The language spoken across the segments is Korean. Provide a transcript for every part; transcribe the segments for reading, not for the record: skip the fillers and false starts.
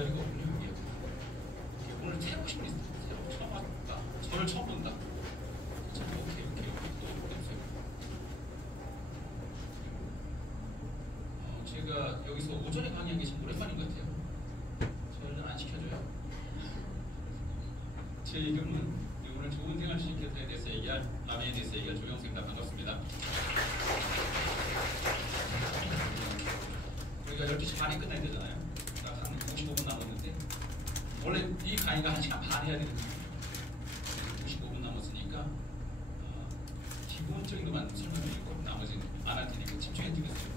자리가 없네요. 이게. 오늘 새로 오신 분이 있어요. 처음 왔다. 저를 처음 본다. 오케이. 제가 여기서 오전에 강의한 게 참 오랜만인 것 같아요. 저는 안 시켜줘요. 제 이름은 오늘 좋은 생활 주식회사에 대해서 얘기할, 라면에 대해서 얘기할 조영생입니다. 반갑습니다. 우리가 12시 반에 끝나야 되잖아요. 딱 한 55분 남았는데 원래 이 강의가 1시간 반 해야 되는데 55분 남았으니까 기본적인 것만 설명드리고 나머지는 안 할 테니까 집중해 드리겠어요.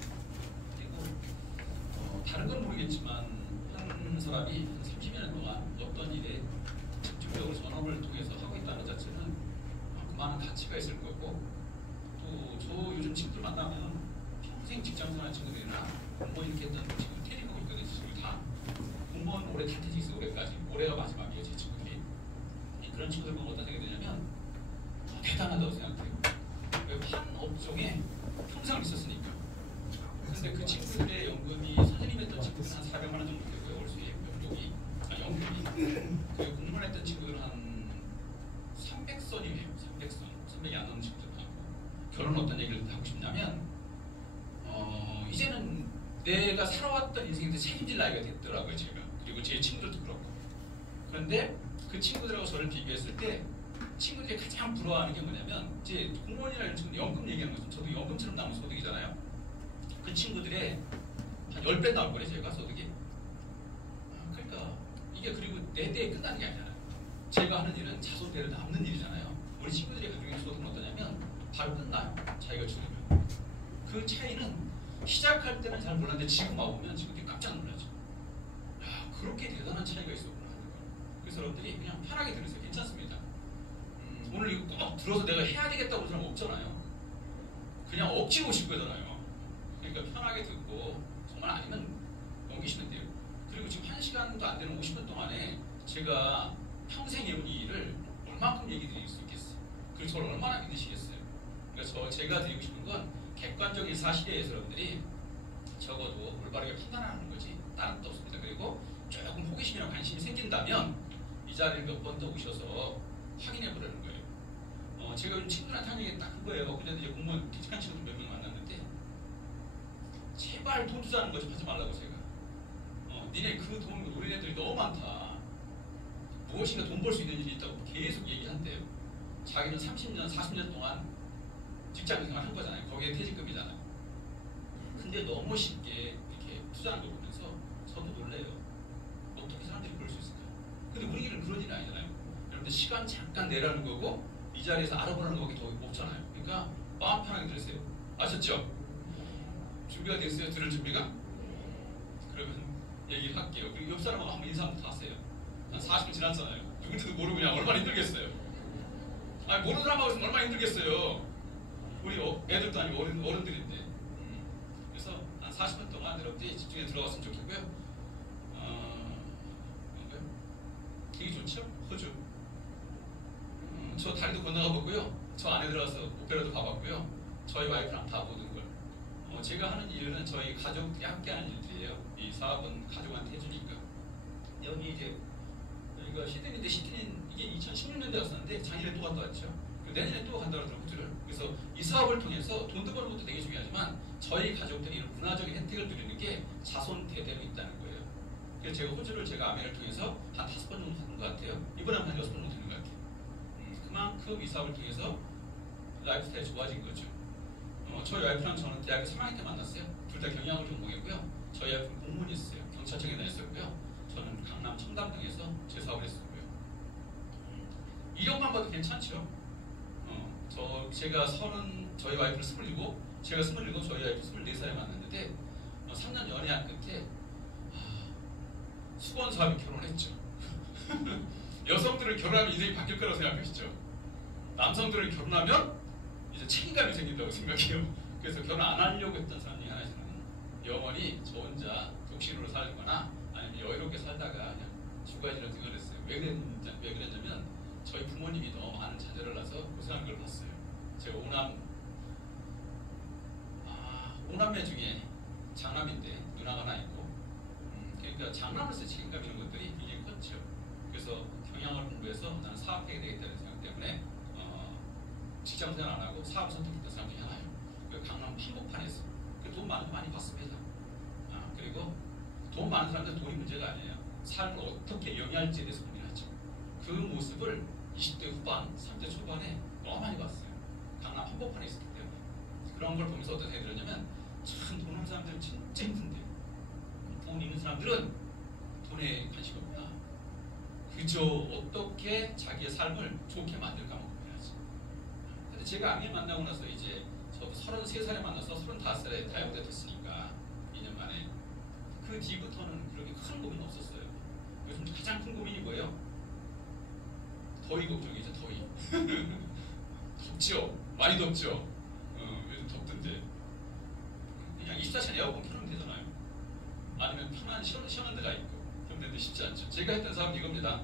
그리고 다른 건 모르겠지만 한 사람이 한 30년 동안 어떤 일에 집중적으로 전업을 통해서 하고 있다는 자체는 그 많은 가치가 있을 거고, 또 저 요즘 친구들 만나면 평생 직장생활 친구들이나 공무원 이렇게 했던 지금 퇴직하고 있거든요. 지금 다 공무원 올해 다 퇴직 있어요. 올해까지. 올해가 마지막이에요. 제 친구들이. 그런 친구들 보면 어떤 생각이 드냐면 대단하다고 생각해요. 한 업종에 평생을 있었으니까. 근데 그 친구들의 연금이 선생님 했던 친구들은 한 400만 원 정도 되고요. 월 수입 연금이. 그 공무원 했던 친구들은 한 300선이에요. 300선. 300이 안 넘는 친구들 하고. 결혼은 어떤 얘기를 하고 싶냐면 이제는 내가 살아왔던 인생에 책임질 나이가 됐더라고요. 제가. 그리고 제 친구들도 그렇고. 그런데 그 친구들하고 저를 비교했을 때 친구들이 가장 부러워하는 게 뭐냐면, 이제 공무원이나 이런 친구들 연금 얘기하는 거죠. 저도 연금처럼 나온 소득이잖아요. 그 친구들의 한 10배 나올 거예요. 제가 소득이. 그러니까 이게, 그리고 내 때에 끝나는 게 아니잖아요. 제가 하는 일은 자손대로 남는 일이잖아요. 우리 친구들이 가지고 있는 소득은 어떠냐면 바로 끝나요. 자기가 죽으면. 그 차이는 시작할 때는 잘 몰랐는데 지금 와보면 친구들이 깜짝 놀라죠. 야, 그렇게 대단한 차이가 있었구나 하는 걸. 그래서 여러분들이 그냥 편하게 들으세요. 괜찮습니다. 오늘 이거 꼭 들어서 내가 해야 되겠다고 사람 없잖아요. 그냥 억지로 오실 거잖아요. 그러니까 편하게 듣고 정말 아니면 넘기시면 돼요. 그리고 지금 1시간도 안 되는 50분 동안에 제가 평생 해온 이 일을 얼마큼 얘기 드릴 수 있겠어요. 그리고 저를 얼마나 믿으시겠어요. 그러니까 제가 드리고 싶은 건 객관적인 사실에 의해서 여러분들이 적어도 올바르게 판단하는 거지 다른 것도 없습니다. 그리고 조금 호기심이나 관심이 생긴다면 이 자리를 몇 번 더 오셔서 확인해 보려는 거예요. 제가 요즘 친구들한테 하는 얘기 딱 그거예요. 그래도 이제 공무원 퇴직한 친구들 몇 명 만났는데 제발 돈 투자하는 거 좀 하지 말라고 제가. 니네 그 돈 노린 애들이 너무 많다. 무엇인가 돈 벌 수 있는 일이 있다고 계속 얘기한대요. 자기는 30년, 40년 동안 직장생활 한 거잖아요. 거기에 퇴직금이잖아요. 근데 너무 쉽게 이렇게 투자하는 걸 보면서 저도 놀래요. 어떻게 사람들이 그럴 수 있을까? 근데 우리 일은 그런 일이 아니잖아요. 여러분들 시간 잠깐 내라는 거고 이 자리에서 알아보라는 거밖에 더 없잖아요. 그러니까 마음 편하게 들으세요. 아셨죠? 준비가 됐어요? 들을 준비가? 그러면 얘기를 할게요. 그리고 옆 사람하고 한번 인사부터 하세요. 한 40분 지났잖아요. 누군지도 모르고 그냥 얼마나 힘들겠어요. 아니 모르는 사람하고 있으면 얼마나 힘들겠어요. 우리 애들도 아니고 어른들인데. 그래서 한 40분 동안 여러분들이 집중해 들어갔으면 좋겠고요. 뭔가요? 되게 좋죠? 호주. 저 다리도 건너가 보고요. 저 안에 들어가서 오페라도 봐봤고요. 저희 와이프랑 다 모든 걸. 제가 하는 일은 저희 가족들이 함께 하는 일들이에요. 이 사업은 가족한테 해주니까. 여기 이제 여기가 시드니인데 시드니 이게 2016년도에 왔었는데 작년에 또 갔다 왔죠. 내년에 또 간다고 하더라고요. 호주를. 그래서 이 사업을 통해서 돈도 버는 것도 되게 중요하지만 저희 가족들이 이런 문화적인 혜택을 누리는 게 자손 대대로 있다는 거예요. 그래서 제가 호주를 제가 아메를 통해서 한 5번 정도 갔던 것 같아요. 이번에 한 6번 정도 되는 것 같아요. 그만큼 이 사업을 통해서 라이프스타일이 좋아진 거죠. 저희 와이프랑 저는 대학교 3학년 때 만났어요. 둘 다 경영학을 전공했고요. 저희 와이프는 공무원이었어요. 경찰청에 다녔었고요. 저는 강남 청담동에서 제 사업을 했었고요. 이력만 봐도 괜찮죠? 제가 저희 와이프는 27, 제가 27, 저희 와이프 24살에 만났는데 3년 연애한 끝에 수건사업이 결혼했죠. 여성들은 결혼하면 인생이 바뀔 거라고 생각하시죠? 남성들은 결혼하면 이제 책임감이 생긴다고 생각해요. 그래서 결혼 안 하려고 했던 사람 중에 하나는 영원히 저 혼자 독신으로 살거나 아니면 여유롭게 살다가 그냥 주가지로 등을했어요. 왜 그랬냐면 저희 부모님이 너무 많은 자녀를 낳아서 고생하는 걸 봤어요. 제가 오남매 중에 장남인데 누나가 하나 있고 그러니까 장남으로서 책임감 이런 것들이 굉장히 컸죠. 그래서 경영을 공부해서 나는 사업해야 되겠다는 생각 때문에 직장 생활 안 하고 사업 선택했던 사람 중에 하나예요. 그 강남 한복판에서 돈 많은 거 많이 봤습니다. 그리고 돈 많은 사람들 돈이 문제가 아니에요. 삶을 어떻게 영위할지에 대해서 고민하죠. 그 모습을 20대 후반, 30대 초반에 너무 많이 봤어요. 강남 한복판에 있었기 때문에. 그런 걸 보면서 어떤 생각이 들었냐면 참 돈 없는 사람들은 진짜 힘든데 돈 있는 사람들은 돈에 관심이 없구나. 그저 어떻게 자기의 삶을 좋게 만들까만 고민하지. 근데 제가 악일 만나고 나서 이제 저도 33살에 만나서 35살에 다이어트 됐으니까 2년 만에 그 뒤부터는 그렇게 큰 고민은 없었어요. 요즘 가장 큰 고민이 뭐예요? 더위 걱정이죠. 더위. 덥죠? 많이 덥죠? 요즘 덥던데 그냥 24시간 에어컨 켜놓으면 되잖아요. 아니면 편한 시원한 데가 있고 그럼 되는데 쉽지 않죠. 제가 했던 사업은 이겁니다.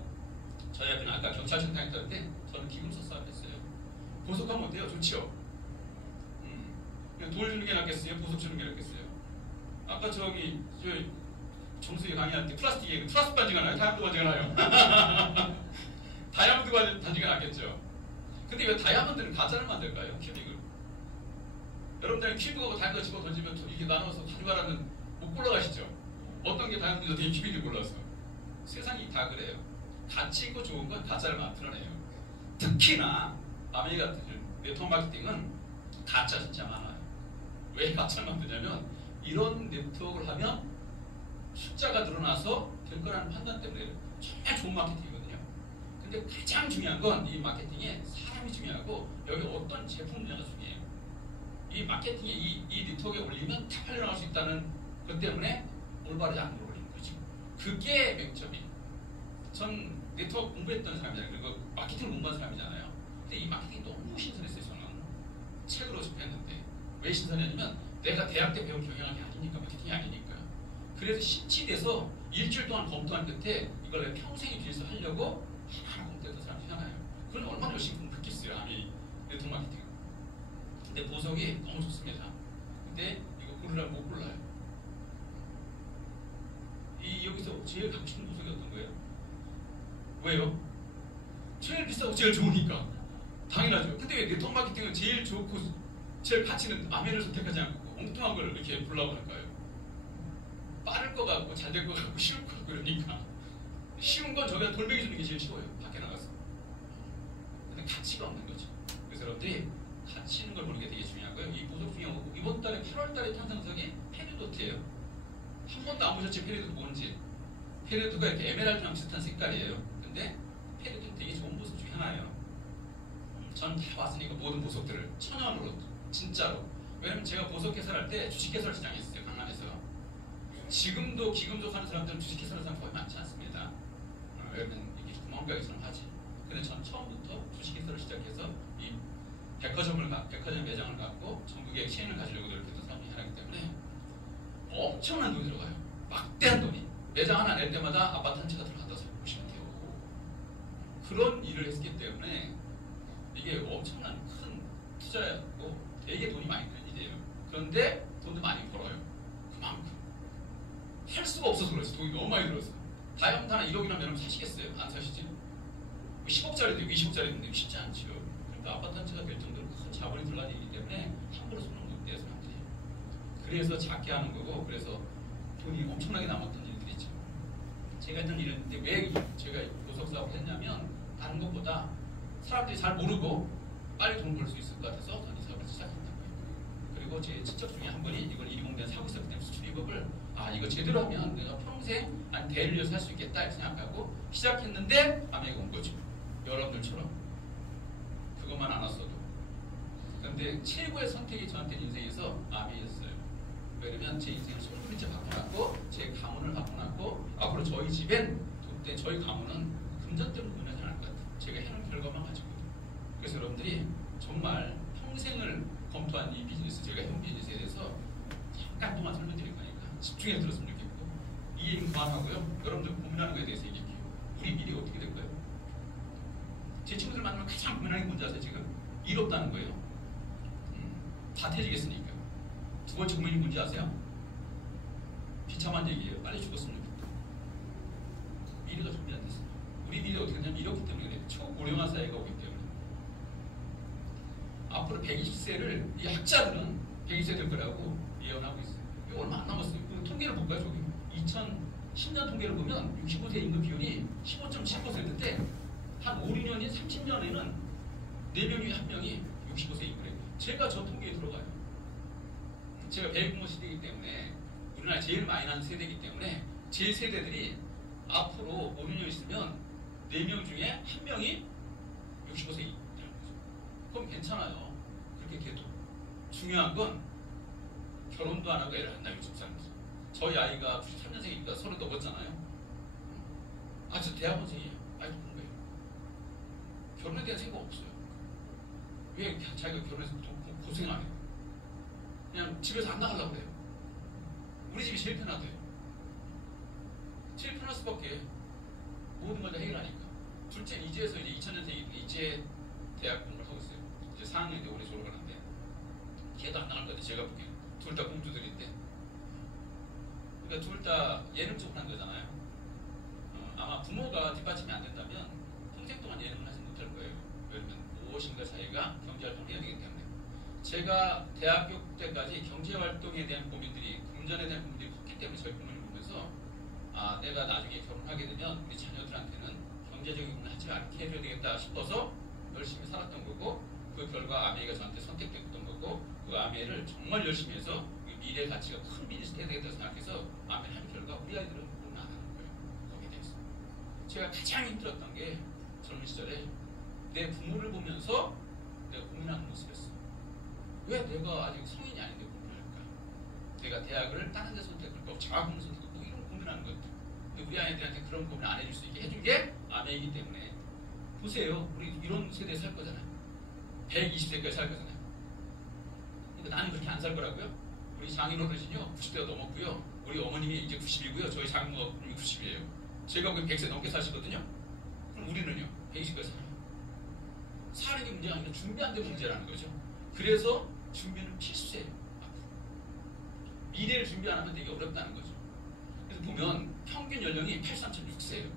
저희 학교는 아까 경찰청 다녔다는데 저는 기금서 사업했어요. 보석하면 어때요? 좋지요? 그냥 돌 주는 게 낫겠어요? 보석 주는 게 낫겠어요? 아까 저 정수기 강의할 때 플라스틱 반지가 나요? 다이아몬드 반지가 나요? 다이아몬드 반지가 낫겠죠? 근데 왜 다이아몬드는 가짜를 만들까요? 큐빅을. 여러분들은 큐빅하고 다이아몬드 집어 던지면 이게 나눠서 가져가라는 못 골라가시죠? 어떤 게 다이아몬드 어떤 게 큐빅을 골라서. 세상이 다 그래요. 가치 있고 좋은 건 가짜를 만들어내요. 특히나 아메리 같은 네트워크 마케팅은 가짜 진짜 많아요. 왜 가짜를 만드냐면 이런 네트워크를 하면 숫자가 늘어나서 될 거라는 판단 때문에 정말 좋은 마케팅이거든요. 근데 가장 중요한 건 이 마케팅에 사람이 중요하고 여기 어떤 제품 분야가 중요해요. 이 마케팅에 이 네트워크에 올리면 다 팔려나갈 수 있다는 것 때문에 올바르지 않은 걸 올리는 거죠. 그게 맹점이에요. 전 네트워크 공부했던 사람이잖아요. 그리고 마케팅을 공부한 사람이잖아요. 근데 이 마케팅이 너무 신선했어요. 저는 책으로 접했는데 왜 신선했냐면 내가 대학 때 배운 경영학이 아니니까 마케팅이 아니니까. 그래서 신치돼서 일주일 동안 검토한 끝에 이걸 내가 평생에 비해서 하려고 하나하나 검토했던 사람이 하나예요. 그건 얼마나 열심히 공부했겠어요. 아니 네트워크 마케팅. 근데 보석이 너무 좋습니다. 근데 이거 고르라면 못 골라요. 여기서 제일 갖고 싶은 보석이 어떤 거예요? 왜요? 제일 비싸고 제일 좋으니까. 당연하죠. 근데 왜 네트워크 마케팅은 제일 좋고 제일 가치는 아메를 선택하지 않고 엉뚱한 걸 이렇게 보려고 할까요? 빠를 것 같고 잘 될 것 같고 쉬울 것 같고 그러니까. 쉬운 건 저기다 돌멩이 주는 게 제일 쉬워요. 밖에 나가서. 근데 가치가 없는 거죠. 그래서 여러분들이 가치 있는 걸 보는 게 되게 중요하고요. 이 보석 중에 이번 달에 8월 달에 탄생석이 페리도트예요. 한 번도 안 보셨지 페리도트 뭔지. 페리도트가 이렇게 에메랄드랑 비슷한 색깔이에요. 근데 페리도트는 되게 좋은 보석 중에 하나예요. 전 다 봤으니까 모든 보석들을 천연으로 진짜로. 왜냐면 제가 보석 개설할 때 주식 개설 시장했어요. 강남에서. 지금도 기금속 하는 사람들은 주식 개설하는 사람 거의 많지 않습니다. 왜냐면 이게 구멍가게처럼 하지. 근데 전 처음부터 주식 개설을 시작해서 이 백화점 매장을 갖고 전국에 체인을 가지려고 노력했던 사람이 하기 때문에 엄청난 돈이 들어가요. 막대한 돈이. 매장 하나 낼 때마다 아파트 한 채가 들어간다고 보시면 돼요. 그런 일을 했기 때문에 이게 엄청난 큰 투자였고 되게 돈이 많이 드는 일이에요. 그런데 돈도 많이 벌어요. 그만큼. 할 수가 없어서 그렇지. 돈이 너무 많이 들어서. 다이아몬드 하나 1억이라면 여러분 사시겠어요? 안 사시지? 10억짜리도 있고 20억짜리도 쉽지 않죠. 그러니까 아파트 한 채가 될 정도로 큰 자본이 들어가는 일이기 때문에 함부로 손을 못 대요, 사람들이. 그래서 작게 하는 거고, 그래서 돈이 엄청나게 남았던 일들이 있죠. 제가 했던 일은 왜 제가 보석 사업을 했냐면 다른 것보다 사람들이 잘 모르고 빨리 돈 벌 수 있을 것 같아서 저는 이 사업을 시작했던 거예요. 그리고 제 친척 중에 한 분이 이걸 일공대에 사고 있었기 때문에 수출입업을 이거 제대로 하면 내가 평생 대를 이어서 할 수 있겠다 이렇게 생각하고 시작했는데 아메가 온 거죠. 여러분들처럼 그것만 안 왔어도. 그런데 최고의 선택이 저한테 인생에서 아메였어요. 왜냐면 제 인생을 손그림자 바꿔놨고 제 가문을 바꿔놨고 앞으로 저희 집엔 저희 가문은 금전 때문에 고민하지 않을 것 같아요. 제가 해놓은 결과만 가지고. 그래서 여러분들이 정말 평생을 검토한 이 비즈니스, 제가 해온 비즈니스에 대해서 잠깐 동안 설명드릴 거니까 집중해서 들었으면 좋겠고 이 얘기는 그만하고요. 여러분들 고민하는 거에 대해서 얘기할게요. 우리 미래가 어떻게 될까요? 제 친구들 만나면 가장 고민하는 게 뭔지 아세요? 지금 일 없다는 거예요. 다 퇴직했으니까. 두 번째 고민이 뭔지 아세요? 비참한 얘기예요. 빨리 죽었으면 좋겠다. 이렇기 때문에 그래요. 초고령화 사회가 오기 때문에. 앞으로 120세를 이 학자들은 120세 될 거라고 예언하고 있어요. 이거 얼마 안 남았어요. 그 통계를 볼까요? 저기 2010년 통계를 보면 65세 인구 비율이 15.7%인데 한 5, 6년이 30년에는 4명 중에 1명이 65세 인구래요. 제가 저 통계에 들어가요. 제가 베이비부모 시대이기 때문에 우리나라에 제일 많이 나는 세대이기 때문에 제 세대들이 앞으로 5, 6년 있으면 4명 중에 1명이 65세 이라는 거죠. 그럼 괜찮아요. 그렇게 돼도. 중요한 건 결혼도 안 하고 애를 안 낳고 사는 거죠. 저희 아이가 93년생이니까 30 넘었잖아요. 저 대학원생이에요. 아이도 그런 거예요. 결혼에 대한 생각 없어요. 왜 자기가 결혼해서 고생 안 해요? 그냥 집에서 안 나가려고 그래요. 우리 집이 제일 편하대요. 제일 편할 수밖에. 모든 걸 다 해결하니까. 둘째는 이제에서 이제 2000년생이고 이제 대학 공부를 하고 있어요. 이제 4학년인데 올해 졸업을 하는데 걔도 안 나갈 것 같아요. 제가 보기엔. 둘 다 공주들인데. 그러니까 둘 다 예능적으로 한 거잖아요. 아마 부모가 뒷받침이 안 된다면 평생 동안 예능을 하지 못할 거예요. 왜냐면 무엇인가 자기가 경제활동을 해야 되기 때문에. 제가 대학교 때까지 경제활동에 대한 고민들이, 금전에 대한 고민들이 컸기 때문에 저희 부모님을 보면서 내가 나중에 결혼하게 되면 우리 자녀들한테는 경제적인 고민을 하지 않게 해줘야 되겠다 싶어서 열심히 살았던 거고, 그 결과 아메이가 저한테 선택됐던 거고, 그 아메이를 정말 열심히 해서 미래 가치가 큰 비즈니스 해야 되겠다고 생각해서 아메이를 한 결과 우리 아이들은 고민 안 하는 거예요. 거기에 대해서. 제가 가장 힘들었던 게 젊은 시절에 내 부모를 보면서 내가 고민하는 모습이었어요. 왜 내가 아직 성인이 아닌데 고민을 할까? 내가 대학을 다른 데 선택할까? 자학을 선택할까? 이런 고민하는 것 같아요. 근데 우리 아이들한테 그런 고민 안 해줄 수 있게 해준 게 아메이기 때문에. 보세요. 우리 이런 세대에 살 거잖아요. 120세까지 살 거잖아요. 근데 나는 그렇게 안 살 거라고요? 우리 장인 어르신이요 90대가 넘었고요. 우리 어머님이 이제 90이고요. 저희 장모님이 90이에요. 제가 거의 100세 넘게 사시거든요. 그럼 우리는요 120까지 살아요. 사는 게 문제가 아니라 준비 안 된 문제라는 거죠. 그래서 준비는 필수예요. 미래를 준비 안 하면 되게 어렵다는 거죠. 그래서 보면 평균 연령이 83.6세예요.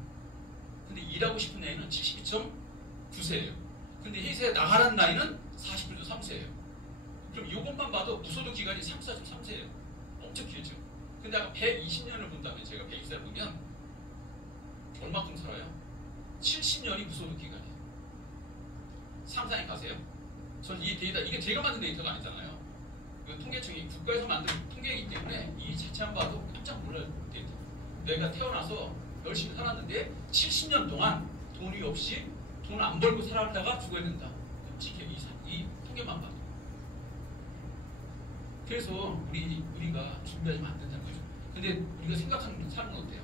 근데 일하고 싶은 나이는 72.9세예요. 근데 회사에 나가라는 나이는 49.3세예요. 그럼 이것만 봐도 무소득 기간이 34.3세예요. 엄청 길죠. 근데 아까 120년을 본다면, 제가 120세를 보면 얼마큼 살아요? 70년이 무소득 기간이에요. 상상해 가세요. 전 이 데이터, 이게 제가 만든 데이터가 아니잖아요. 그 통계청이 국가에서 만든 통계이기 때문에 이 자체만 봐도 깜짝 놀랄 데이터. 내가 태어나서 열심히 살았는데 70년 동안 돈이 없이 돈 안 벌고 살았다가 죽어야 된다. 끔찍해. 이 통계만 봐도. 그래서 우리가 준비하지 안 된다는 거죠. 근데 우리가 생각하는 삶은 어때요?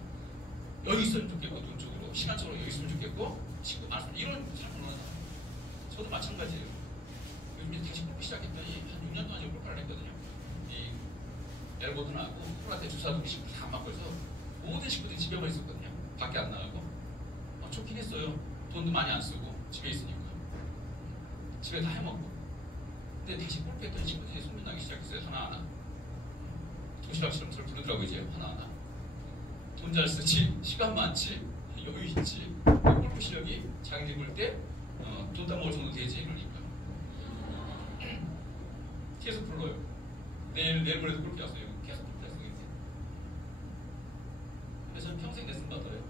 여기 있으면 좋겠고, 돈적으로, 시간적으로 여기 있으면 좋겠고, 친구 많으면 이런 삶을 원하잖아요. 저도 마찬가지예요. 요즘에 다시 골프 시작했더니 한 6년 동안 골프를 했거든요. 이 엘보드나하고 코로나 때 주사도 식구 다 맞고 해서 모든 식구들이 집에만 있었거든요. 밖에 안 나가고. 좋긴 했어요. 돈도 많이 안 쓰고 집에 있으니까. 집에 다 해먹고. 근데 다시 골프 했더니 친구들이 소문나기 시작했어요. 하나하나. 도시락처럼 저를 부르더라고요. 이제 하나하나. 돈 잘 쓰지, 시간 많지, 여유 있지, 골프 실력이 자기들 볼 때 돈 따먹을 정도 되지, 이러니까. 계속 불러요. 내일 모레도 골프 왔어요. 계속 골프 했어요. 그래서 저는 평생 레슨 받아요.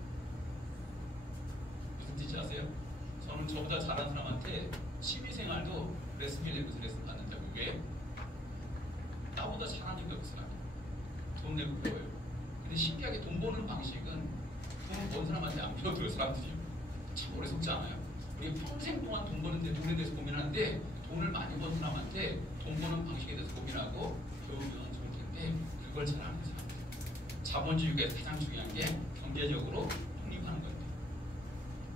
무슨 뜻인지 아세요? 저는 저보다 잘하는 사람한테 취미생활도 레슨비 내면서 레슨 받는다고. 왜? 나보다 잘하니까 그 사람이 돈 내고 배워요. 근데 신기하게 돈 버는 방식은 돈 번 사람한테 안 배워들어요. 사람들이 참 오래 속지 않아요. 우리가 평생 동안 돈 버는데 돈에 대해서 고민하는데, 돈을 많이 번 사람한테 돈 버는 방식에 대해서 고민하고 배우면 좋을 텐데 그걸 잘 안 하는 사람들. 자본주의가 가장 중요한 게 경제적으로 독립하는 겁니다.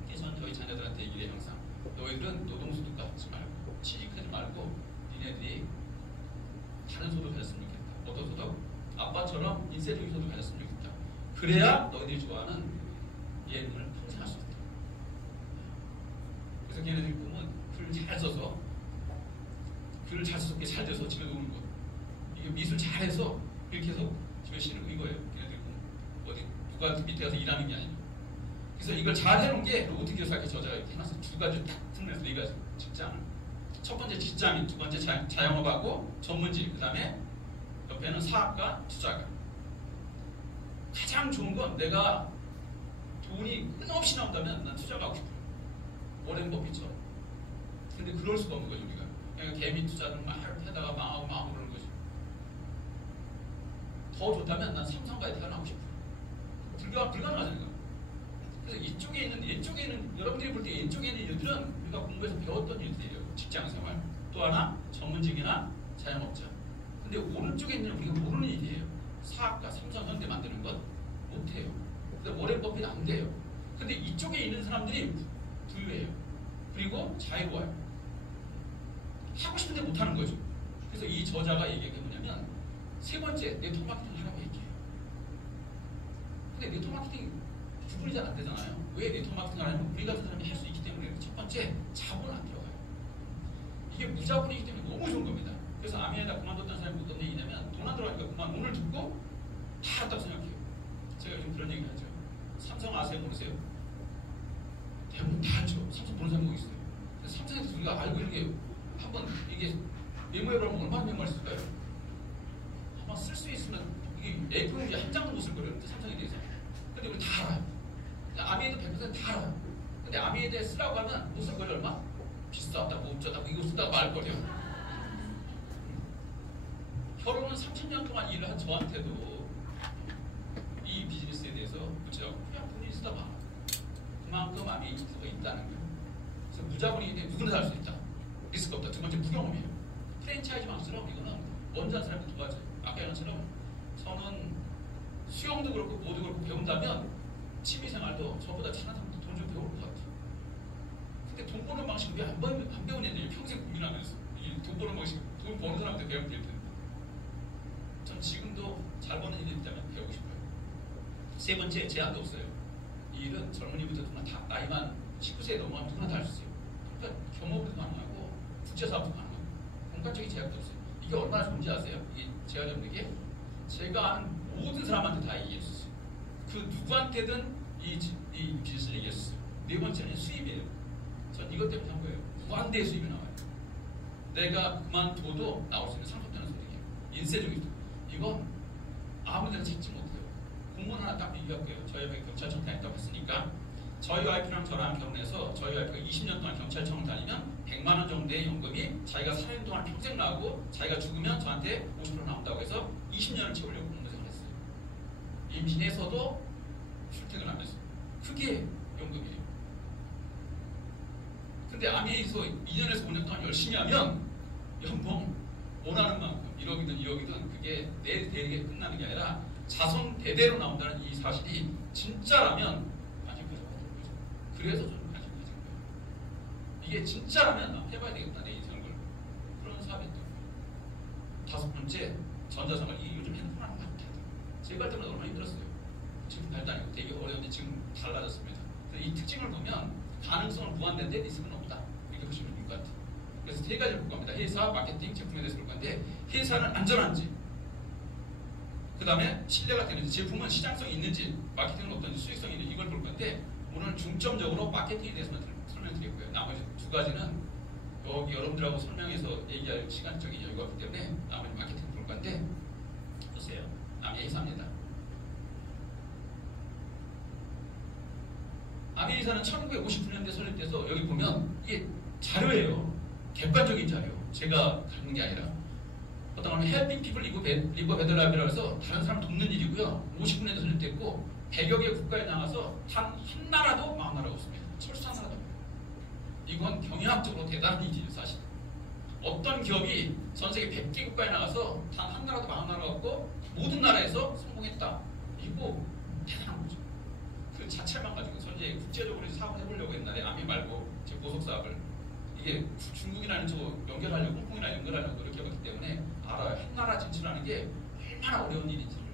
그래서 저는 저희 자녀들한테 얘기를 해요. 항상 너희들은 노동소득 갖지 말고 취직하지 말고 니네들이 다른 소득 가졌으면 좋겠다. 어떤 소득? 아빠처럼 인세적인 소득 가졌으면 좋겠다. 그래야 너희들이 좋아하는 예능을 평생 할 수 있다. 그래서 걔네들이 보면 글을 잘 써서, 글을 잘 써서 잘 돼서 집에 오는 거. 이게 미술 잘해서 이렇게 해서 집에 쉬는 거 이거예요. 걔네들이 보면 어디 누가 밑에 가서 일하는 게 아니고. 그래서 이걸 잘 해놓은 게 로버트 기요사키 저자가 이렇게 해놨어요. 두 가지 딱 틀면서 네 가지 직장을. 첫 번째 직장인, 두 번째 자영업하고 전문직, 그 다음에 옆에는 사업가, 투자가. 가장 좋은 건 내가 돈이 끊임없이 나온다면 난 투자가 하고 싶어요. 오랜 버핏처럼. 근데 그럴 수가 없는 거죠, 우리가. 그러니까 개미 투자는 막 하다가 망하고 그러는 거죠. 더 좋다면 난 삼성가에 태어나고 싶어요. 불가능하잖아요. 그래서 이쪽에 있는 여러분들이 볼 때 이쪽에 있는 일들은 우리가 공부해서 배웠던 일들이에요. 직장생활. 또 하나 전문직이나 자영업자. 근데 오른쪽에 있는 우리가 모르는 일이에요. 사업가, 삼성, 현대 만드는 것 못해요. 근데 워렌 버핏 안 돼요. 근데 이쪽에 있는 사람들이 부유해요. 그리고 자유로워요. 하고 싶은데 못하는 거죠. 그래서 이 저자가 얘기한 게 뭐냐면 세 번째 네트워크 마케팅 하라고 얘기해요. 근데 네트워크 마케팅 구분이 잘 안 되잖아요. 왜 네트워크 마케팅을 하냐면 우리 같은 사람이 할 수 있기 때문에. 첫 번째, 자본 안 들어가요. 이게 무자본이기 때문에 너무 좋은 겁니다. 그래서 아미에다 그만뒀던 사람이 어떤 얘기냐면 돈 안 들어가니까 그만 오늘 듣고 다 했다고 생각해요. 제가 요즘 그런 얘기 하죠. 삼성 아세요? 모르세요? 대부분 다 알죠. 삼성 보는 사람 있어요. 삼성에서 우리가 알고 있는 게 한번 이게 메모해보면 얼마나 메모할 수 있을까요? 아마 쓸 수 있으면 이게 A4용지 한 장도 못 쓸 거예요. 삼성에 대해서. 근데 우리 다 알아요. 아미에도 100% 다 알아요. 근데 아미에 대해 쓰라고 하면 못 쓸 거예요. 얼마? 비싸다, 뭐 어쩌다, 이거 쓰다가 말 거려. 결혼은 30년 동안 일을 한 저한테도 이 비즈니스에 대해서 묻죠. 그냥 본인이 쓰다 봐. 그만큼 아미에 인수가 있다는 거예요. 그래서 무자본이기 때문에 누구나 할 수 있다. 리스크 없다. 두 번째 무경험이에요. 프랜차이즈만 쓰라고 이거는 먼저 한 사람이 두 가지. 아까 얘기한 것처럼 저는 수영도 그렇고 뭐도 그렇고 배운다면 취미생활도 저보다 잘하는 사람도 돈 좀 배울 것 같아요. 근데 돈 버는 방식을 왜 안 배운 애들이 평생 고민하면서 돈 버는 방식, 돈 버는 사람한테 배우면 될 텐데. 전 지금도 잘 버는 일이 있다면 배우고 싶어요. 세 번째, 제한도 없어요. 이 일은 젊은이부터 누구나 다 나이만 19세 넘어가면 누구나 다 할 수 있어요. 그러니까 겸업도 가능하고 국제사업도 가능하고 공간적인 제약도 없어요. 이게 얼마나 좋은지 아세요? 이게 제가 잡는 게 제가 아는 모든 사람한테 다 얘기할 수 있어요. 그 누구한테든 이 비즈니스를 얘기할 수 있어요. 네 번째는 수입이에요. 전 이것 때문에 한 거예요. 무한대의 수입이 나와요. 내가 그만둬도 나올 수 있는 상속되는 소득이에요. 인세적인 이건 아무데나 찾지 못해요. 공무원 하나 딱 얘기할게요. 저희 와이프 경찰청 다녔다고 했으니까 저희 와이프랑 저랑 결혼해서 저희 와이프가 20년 동안 경찰청을 다니면 100만 원 정도의 연금이 자기가 살인 동안 평생 나오고 자기가 죽으면 저한테 50% 나온다고 해서 20년을 채우려고 공모생을 했어요. 임신해서도 출퇴근하면서 그게 연금이에요. 근데 아미에서 2년에서 5년 동안 열심히 하면 연봉 원하는 만큼 1억이든 그게 내 대에 끝나는 게 아니라 자손 대대로 나온다는 이 사실이 진짜라면 관심 가져가는 거죠. 그래서 저는 관심 가진 거예요. 이게 진짜라면 해봐야 되겠다 내 인생을. 그런 사업이었던 거예요. 다섯 번째, 전자생활. 이게 요즘 핸드폰 하는 거 같아요. 제가 할 때마다 얼마나 힘들었어요. 지금 발도 아니고 되게 어려운데 지금 달라졌습니다. 이 특징을 보면 가능성은 무한대인데 리스크는 없다. 이렇게 보시면 될 것 같아요. 그래서 세 가지를 볼 겁니다. 회사, 마케팅, 제품에 대해서 볼 건데 회사는 안전한지, 그 다음에 신뢰가 되는지, 제품은 시장성이 있는지, 마케팅은 어떤지, 수익성이 있는지 이걸 볼 건데 오늘 중점적으로 마케팅에 대해서만 설명드리고요. 나머지 두 가지는 여기 여러분들하고 설명해서 얘기할 시간적인 여유가 없기 때문에 나머지 마케팅 볼 건데 보세요. 남의 회사입니다. 아미회사는 1959년도에 설립돼서 여기 보면 이게 자료예요. 객관적인 자료. 제가 갖는 게 아니라 어떤 거는 Helping People Live a Better Life라고 해서 다른 사람 돕는 일이고요. 59년도에 설립됐고 100여 개 국가에 나가서 단 한 나라도 망한 나라가 없습니다. 철수 한 나라도. 이건 경영학적으로 대단한 일이에요. 사실. 어떤 기업이 전 세계 100개 국가에 나가서 단 한 나라도 망한 나라가 없고 모든 나라에서 성공했다. 이거 대단한 거죠. 그 자체만 가지고 전제 국제적으로 사업을 해보려고 옛날에 아미 말고 제 고속 사업을 이게 중국이라는 저 연결하려고 홍콩이나 연결하려고 노력해봤기 때문에 알아요. 한 나라 진출하는 게 얼마나 어려운 일인지를.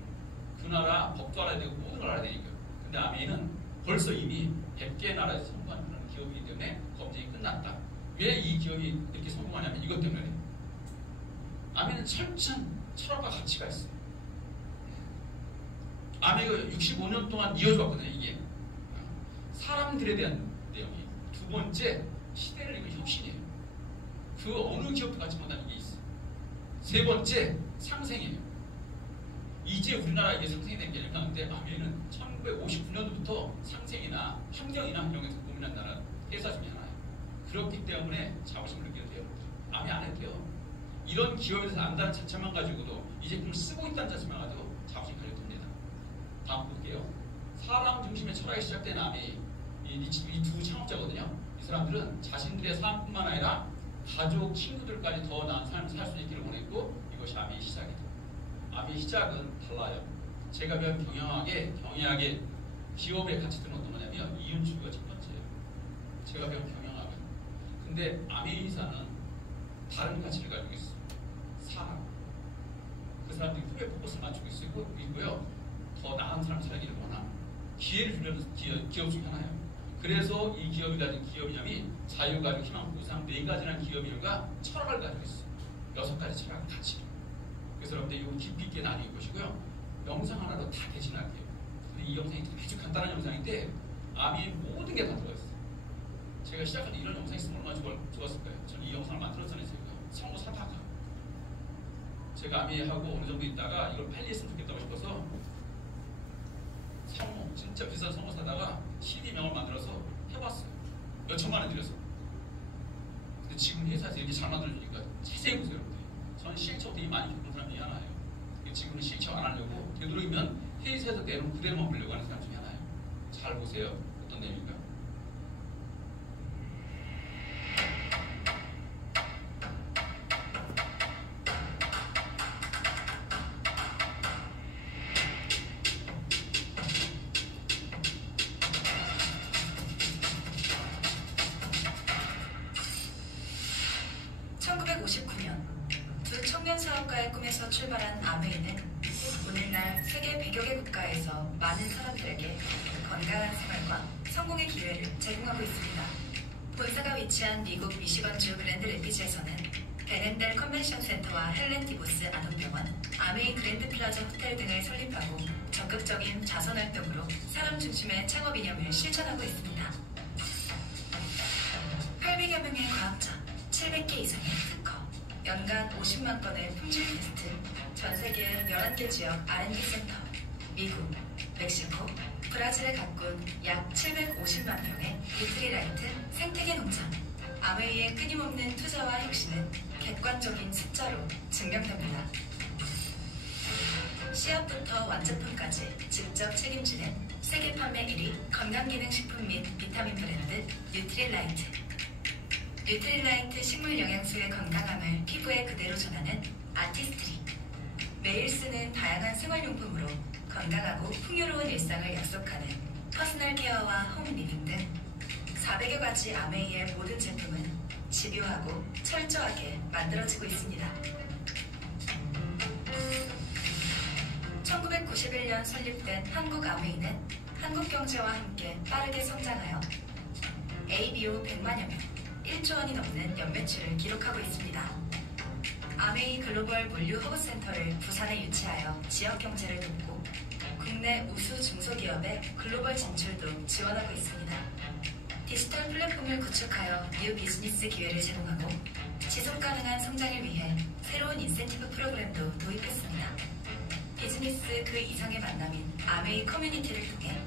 그 나라 법도 알아야 되고 모든 걸 알아야 되니까. 근데 아미는 벌써 이미 100개 나라에서 성공한 그런 기업이기 때문에 검증이 끝났다. 왜 이 기업이 이렇게 성공하냐면 이것 때문에. 아미는 철저한 철학과 가치가 있어요. 아미가 65년 동안 이어져 왔거든요. 이게 사람들에 대한 내용이. 두 번째, 시대를 읽은 혁신이에요. 그 어느 기업도 갖지 못한 게 있어요. 세 번째, 상생이에요. 이제 우리나라 이게 상생이 된 게 아니라 아메이는 1959년부터 상생이나 환경이나 이런 것에서 고민한 나라 회사 중에 하나예요. 그렇기 때문에 자부심을 느껴도 돼요. 아메이 안 해도 돼요. 이런 기업에서 안다는 자체만 가지고도 이 제품을 쓰고 있다는 자체만 가지고 자부심 가져도 됩니다. 다음 볼게요. 사람 중심의 철학이 시작된 아메이. 이 두 창업자거든요. 이 사람들은 자신들의 삶뿐만 아니라 가족, 친구들까지 더 나은 삶을 살 수 있기를 원했고 이것이 아메이의 시작이다. 아메이의 시작은 달라요. 제가 배운 경영학의 기업의 가치들은 어떤 거냐면 이윤주의가 첫 번째예요. 제가 배운 경영학은. 근데 아메이사는 다른 가치를 가지고 있어요. 사람. 그 사람들이 후배 포커스를 맞추고 있고요. 더 나은 삶을 살기를 원하는 기회를 주려는 기업 중 하나예요. 그래서 이 기업이 가진 기업 이념이 자유, 가족, 희망, 보상 네 가지라는 기업 이념과 철학을 가지고 있어요. 6가지 철학을 같이. 그래서 여러분들 이거 깊이 있게 나뉘는 것이고요. 영상 하나로 다 대신할게요. 근데 이 영상이 아주 간단한 영상인데 아미의 모든 게 다 들어있어요. 제가 시작할 때 이런 영상이 있으면 얼마나 좋았을까요? 저는 이 영상을 만들었잖아요. 제가 성우 사타가. 제가 아미하고 어느 정도 있다가 이걸 빨리 했으면 좋겠다고 싶어서 성우, 진짜 비싼 성우 사다가 CD명을 만들어서 해봤어요. 몇 천만 원 들여서. 근데 지금 회사에서 이렇게 잘 만들어주니까 자세히 보세요, 여러분들. 저는 시행착오 되게 많이 겪은 사람 중에 하나예요. 지금은 시행착오 안 하려고 되도록이면 회사에서 내놓은 그대로만 보려고 하는 사람 중에 하나예요. 잘 보세요. 어떤 내용인가. 출발한 아메이는 오늘날 세계 100여 개 국가에서 많은 사람들에게 건강한 생활과 성공의 기회를 제공하고 있습니다. 본사가 위치한 미국 미시건주 그랜드 레피지에서는 베렌델 컨벤션 센터와 헬렌 디보스 아동병원, 아메이 그랜드 플라자 호텔 등을 설립하고 적극적인 자선활동으로 사람 중심의 창업 이념을 실천하고 있습니다. 800여 명의 과학자, 700개 이상의 특허, 연간 50만 건의 품질 테스트, 전 세계 11개 지역 R&D 센터, 미국, 멕시코, 브라질에 가꾼 약 750만 명의 뉴트리라이트 생태계 농장, 아메이의 끊임없는 투자와 혁신은 객관적인 숫자로 증명됩니다. 씨앗부터 완제품까지 직접 책임지는 세계 판매 1위 건강기능식품 및 비타민 브랜드 뉴트리라이트. 뉴트리라이트 식물 영양소의 건강함을 피부에 그대로 전하는 아티스트리. 매일 쓰는 다양한 생활용품으로 건강하고 풍요로운 일상을 약속하는 퍼스널 케어와 홈 리빙 등 400여 가지 아메이의 모든 제품은 집요하고 철저하게 만들어지고 있습니다. 1991년 설립된 한국 아메이는 한국 경제와 함께 빠르게 성장하여 ABO 100만여 명, 1조 원이 넘는 연매출을 기록하고 있습니다. 아메이 글로벌 물류 허브센터를 부산에 유치하여 지역 경제를 돕고 국내 우수 중소기업의 글로벌 진출도 지원하고 있습니다. 디지털 플랫폼을 구축하여 뉴 비즈니스 기회를 제공하고 지속가능한 성장을 위해 새로운 인센티브 프로그램도 도입했습니다. 비즈니스 그 이상의 만남인 아메이 커뮤니티를 통해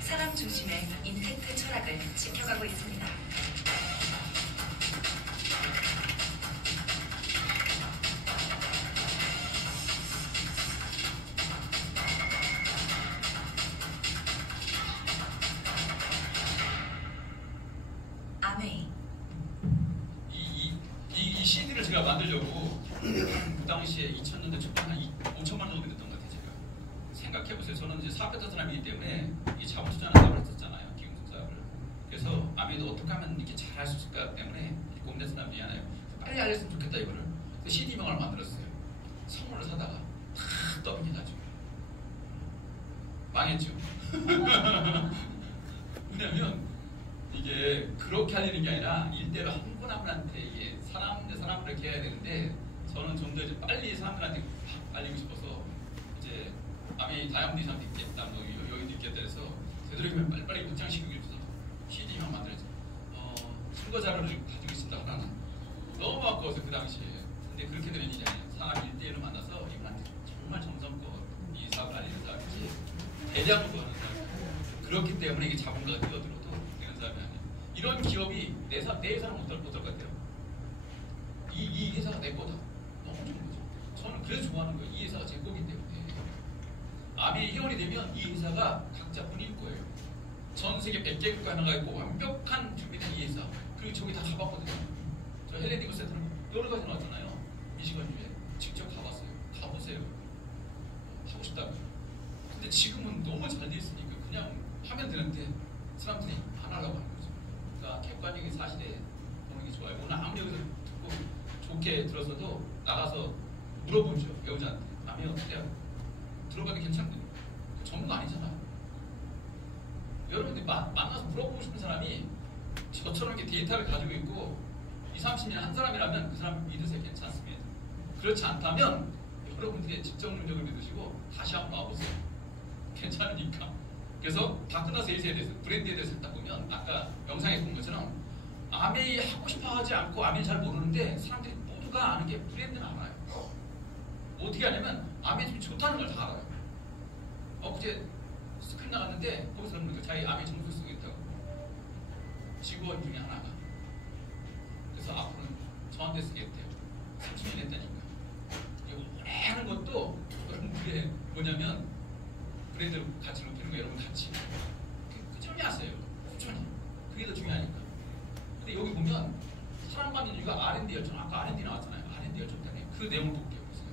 사람 중심의 임팩트 철학을 지켜가고 있습니다. 이 CD를 제가 만들려고 그 당시에 2000년대 초반 한 5천만 원 정도 됐던 것 같아요. 제가 생각해보세요. 저는 이제 사업했던 사람이기 때문에 이 자본 투자하는 사업을 했었잖아요. 기금속 사업을. 그래서 아메이도 어떻게 하면 이렇게 잘 할 수 있을까 때문에 고민했던 사람 중에 하나예요. 빨리 알렸으면 좋겠다 이거를. CD명을 만들었어요. 선물을 사다가 다 더빙해가지고 망했죠. 왜냐면 이게 그렇게 하려는 게 아니라 일대로 한 분 한 분한테 이게 사람 대 사람을 이렇게 해야 되는데 저는 좀 더 이제 빨리 사람들한테 팍 알리고 싶어서 이제 아메이 다이아몬드 이상도 있겠다, 뭐 여기도 있겠다 해서 되도록이면 빨리빨리 확장시키기 위해서 PD만 만들었지. 증거 자료를 가지고 있습니다. 하나는 너무 아까워서 그 당시에. 근데 그렇게 되는 일이 아니에요. 사람이 1대1로 만나서 이분한테 정말 정성껏 이 사업을 알리는 사람이지 대량으로 하는 사람. 그렇기 때문에 이게 자본가가 뛰어들어도 되는 사람이 아니에요. 이런 기업이 내 회사는 못할 것 같아요. 이 회사가 내 거다. 너무 좋은 거죠. 저는 그래서 좋아하는 거예요. 이 회사가 제 거기 때문에. 아미 회원이 되면 이 회사가 각자 뿐일 거예요. 전 세계 100개 국가 하나가 있고 완벽한 준비된 이 회사. 그리고 저기 다 가봤거든요. 저 헬레니코 센터는 여러 가지 나왔잖아요. 미시건주에 직접 가봤어요. 가보세요. 하고 싶다고. 근데 지금은 너무 잘 돼 있으니까 그냥 하면 되는데 사람들이 안 하려고 하는 거죠. 그러니까 객관적인 사실에 보는 게 좋아요. 오늘 아무리 여기서 듣고 좋게 들어서도 나가서 물어보죠. 배우자한테. 남이 어떻게 들어가기 괜찮거든요. 전문가 아니잖아요. 여러분들이 만나서 물어보고 싶은 사람이 저처럼 이렇게 데이터를 가지고 있고 20, 30년 한 사람이라면 그 사람 믿으세요. 괜찮습니다. 그렇지 않다면 여러분들이 직접 능력을 믿으시고 다시 한번 와보세요. 괜찮으니까. 그래서 다 끝나서 회사에 대해서 브랜드에 대해서 듣다 보면 아까 영상에 본 것처럼 아메이 하고 싶어 하지 않고 아메이 잘 모르는데 사람들이 모두가 아는 게 브랜드는 알아요. 어떻게 하냐면 아메이 좀 좋다는 걸 다 알아요. 엊그제 스크린 나갔는데 거기서 그러니까 자기 아메이 정수 쓰고 있다고 직원 중에 하나가. 그래서 앞으로는 저한테 쓰겠대요. 30년 했다니까. 이거 오래 하는 것도 여러분들의 뭐냐면 브랜드 가치 높이는 거 여러분 같이 꾸준히 하세요. 꾸준히. 그게 더 중요하니까. 근데 여기 보면 사람 만드는 이유가 R&D 열정. 아까 R&D 나왔잖아요. R&D 열정 때문에 그 내용을 볼게요. 보세요.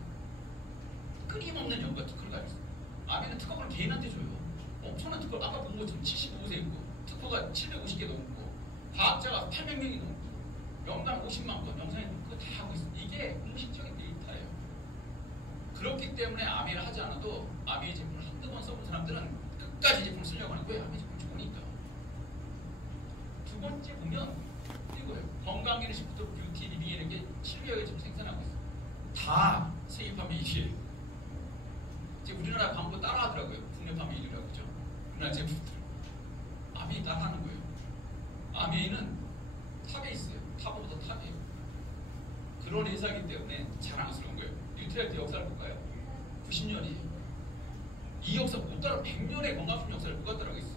끊임없는 연구가 특허를 가지고 있어요. 아메는 특허를 개인한테 줘요. 엄청난 특허. 아까 본 것처럼 75세 있고 특허가 750개 넘고 과학자가 800명이 넘고 연간 50만 건 영상에 그거 다 하고 있어요. 이게 공식적인 데이터예요. 그렇기 때문에 아메를 하지 않아도 아메 제품을 한두 번 써본 사람들은 끝까지 제품을 쓰려고 하는 거예요. 아메 제품 좋으니까. 두 번째 보면 이거예요. 건강기능식부터 뷰티, 리빙 이런 게 700여 개 지금 생산하고 있어요. 다 세계 판매 1위에요. 지금 우리나라 광고 따라하더라고요. 국내 판매 1위라고 그죠? 우리나라 제품들. 아메이 따라하는 거예요. 아메이는 탑에 있어요. 탑보다 탑이에요. 그런 회사이기 때문에 자랑스러운 거예요. 뉴트리얼트 역사를 볼까요? 90년이에요. 이 역사 못 따라 100년의 건강식품 역사를 누가 따라가겠어요?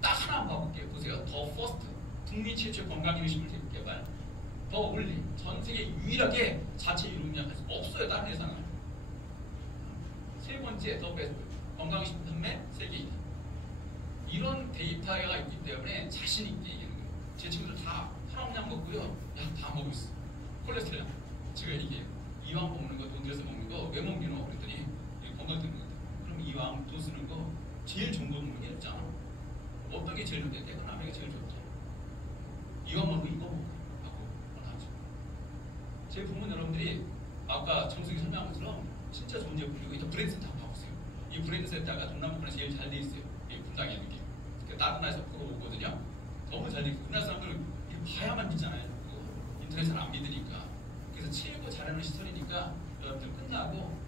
딱 하나 봐볼게요. 보세요. 더 퍼스트. 북미 최초의 건강기능식품 개발. 더 올리. 전 세계 유일하게 자체 유통량 없어요. 다른 회사는. 세 번째 더 베스트. 건강식품 판매 세계 2위. 이런 데이터가 있기 때문에 자신 있게 얘기하는 거예요. 제 친구들 다 하나만 먹고요. 야, 다 먹고 있어. 콜레스테롤. 제가 이게 이왕 먹는 거 돈 들여서 먹는 거 왜 먹기노? 그랬더니 이게 건강 때문에. 그럼 이왕 돈 쓰는 거 제일 좋은 거 먹는 게 없잖아. 어떤 게 제일 좋대? 대건아메가 제일 좋죠. 이왕 먹고 이거 먹고 하고 하죠. 제품은 여러분들이 아까 정수기 설명한 것처럼 진짜 좋은 제품이고 일단 브랜드 센터 한번 봐보세요. 이 브랜드 센터가 동남아권에 제일 잘 돼 있어요. 이 분당에 있는 게. 다른 나라에서 보러 오거든요. 너무 잘 돼 있고 우리나라 사람들은 이거 봐야만 믿잖아요. 인터넷을 안 믿으니까. 그래서 최고 잘하는 시설이니까 여러분들 끝나고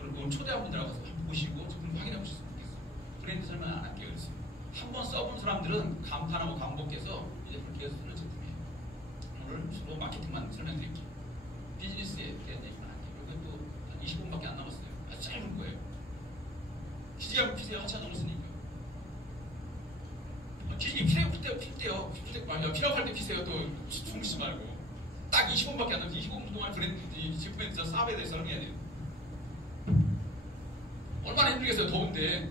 오늘 초대한 분들하고 한번 보시고 제품 확인해 보셨으면 좋겠어요. 브랜드 설명 안 할게요. 그래서 한번 써본 사람들은 감탄하고 감복해서 이제 그렇게 해서 쓰는 제품이에요. 오늘 주로 마케팅만 설명드릴게요. 비즈니스에 대한 얘기만 할게요. 그리고 또 한 20분밖에 안 남았어요. 아주 짧은 거예요. 기지하고 피세요. 한참 넘었으니까. 기지 필때요. 필요할 때 피세요. 또 숨쉬지 말고. 딱 20분밖에 안 남았어요. 25분 동안 브랜드 제품에 대해서 사업에 대해서 설명해야 돼요. 얼마나 힘들겠어요. 더운데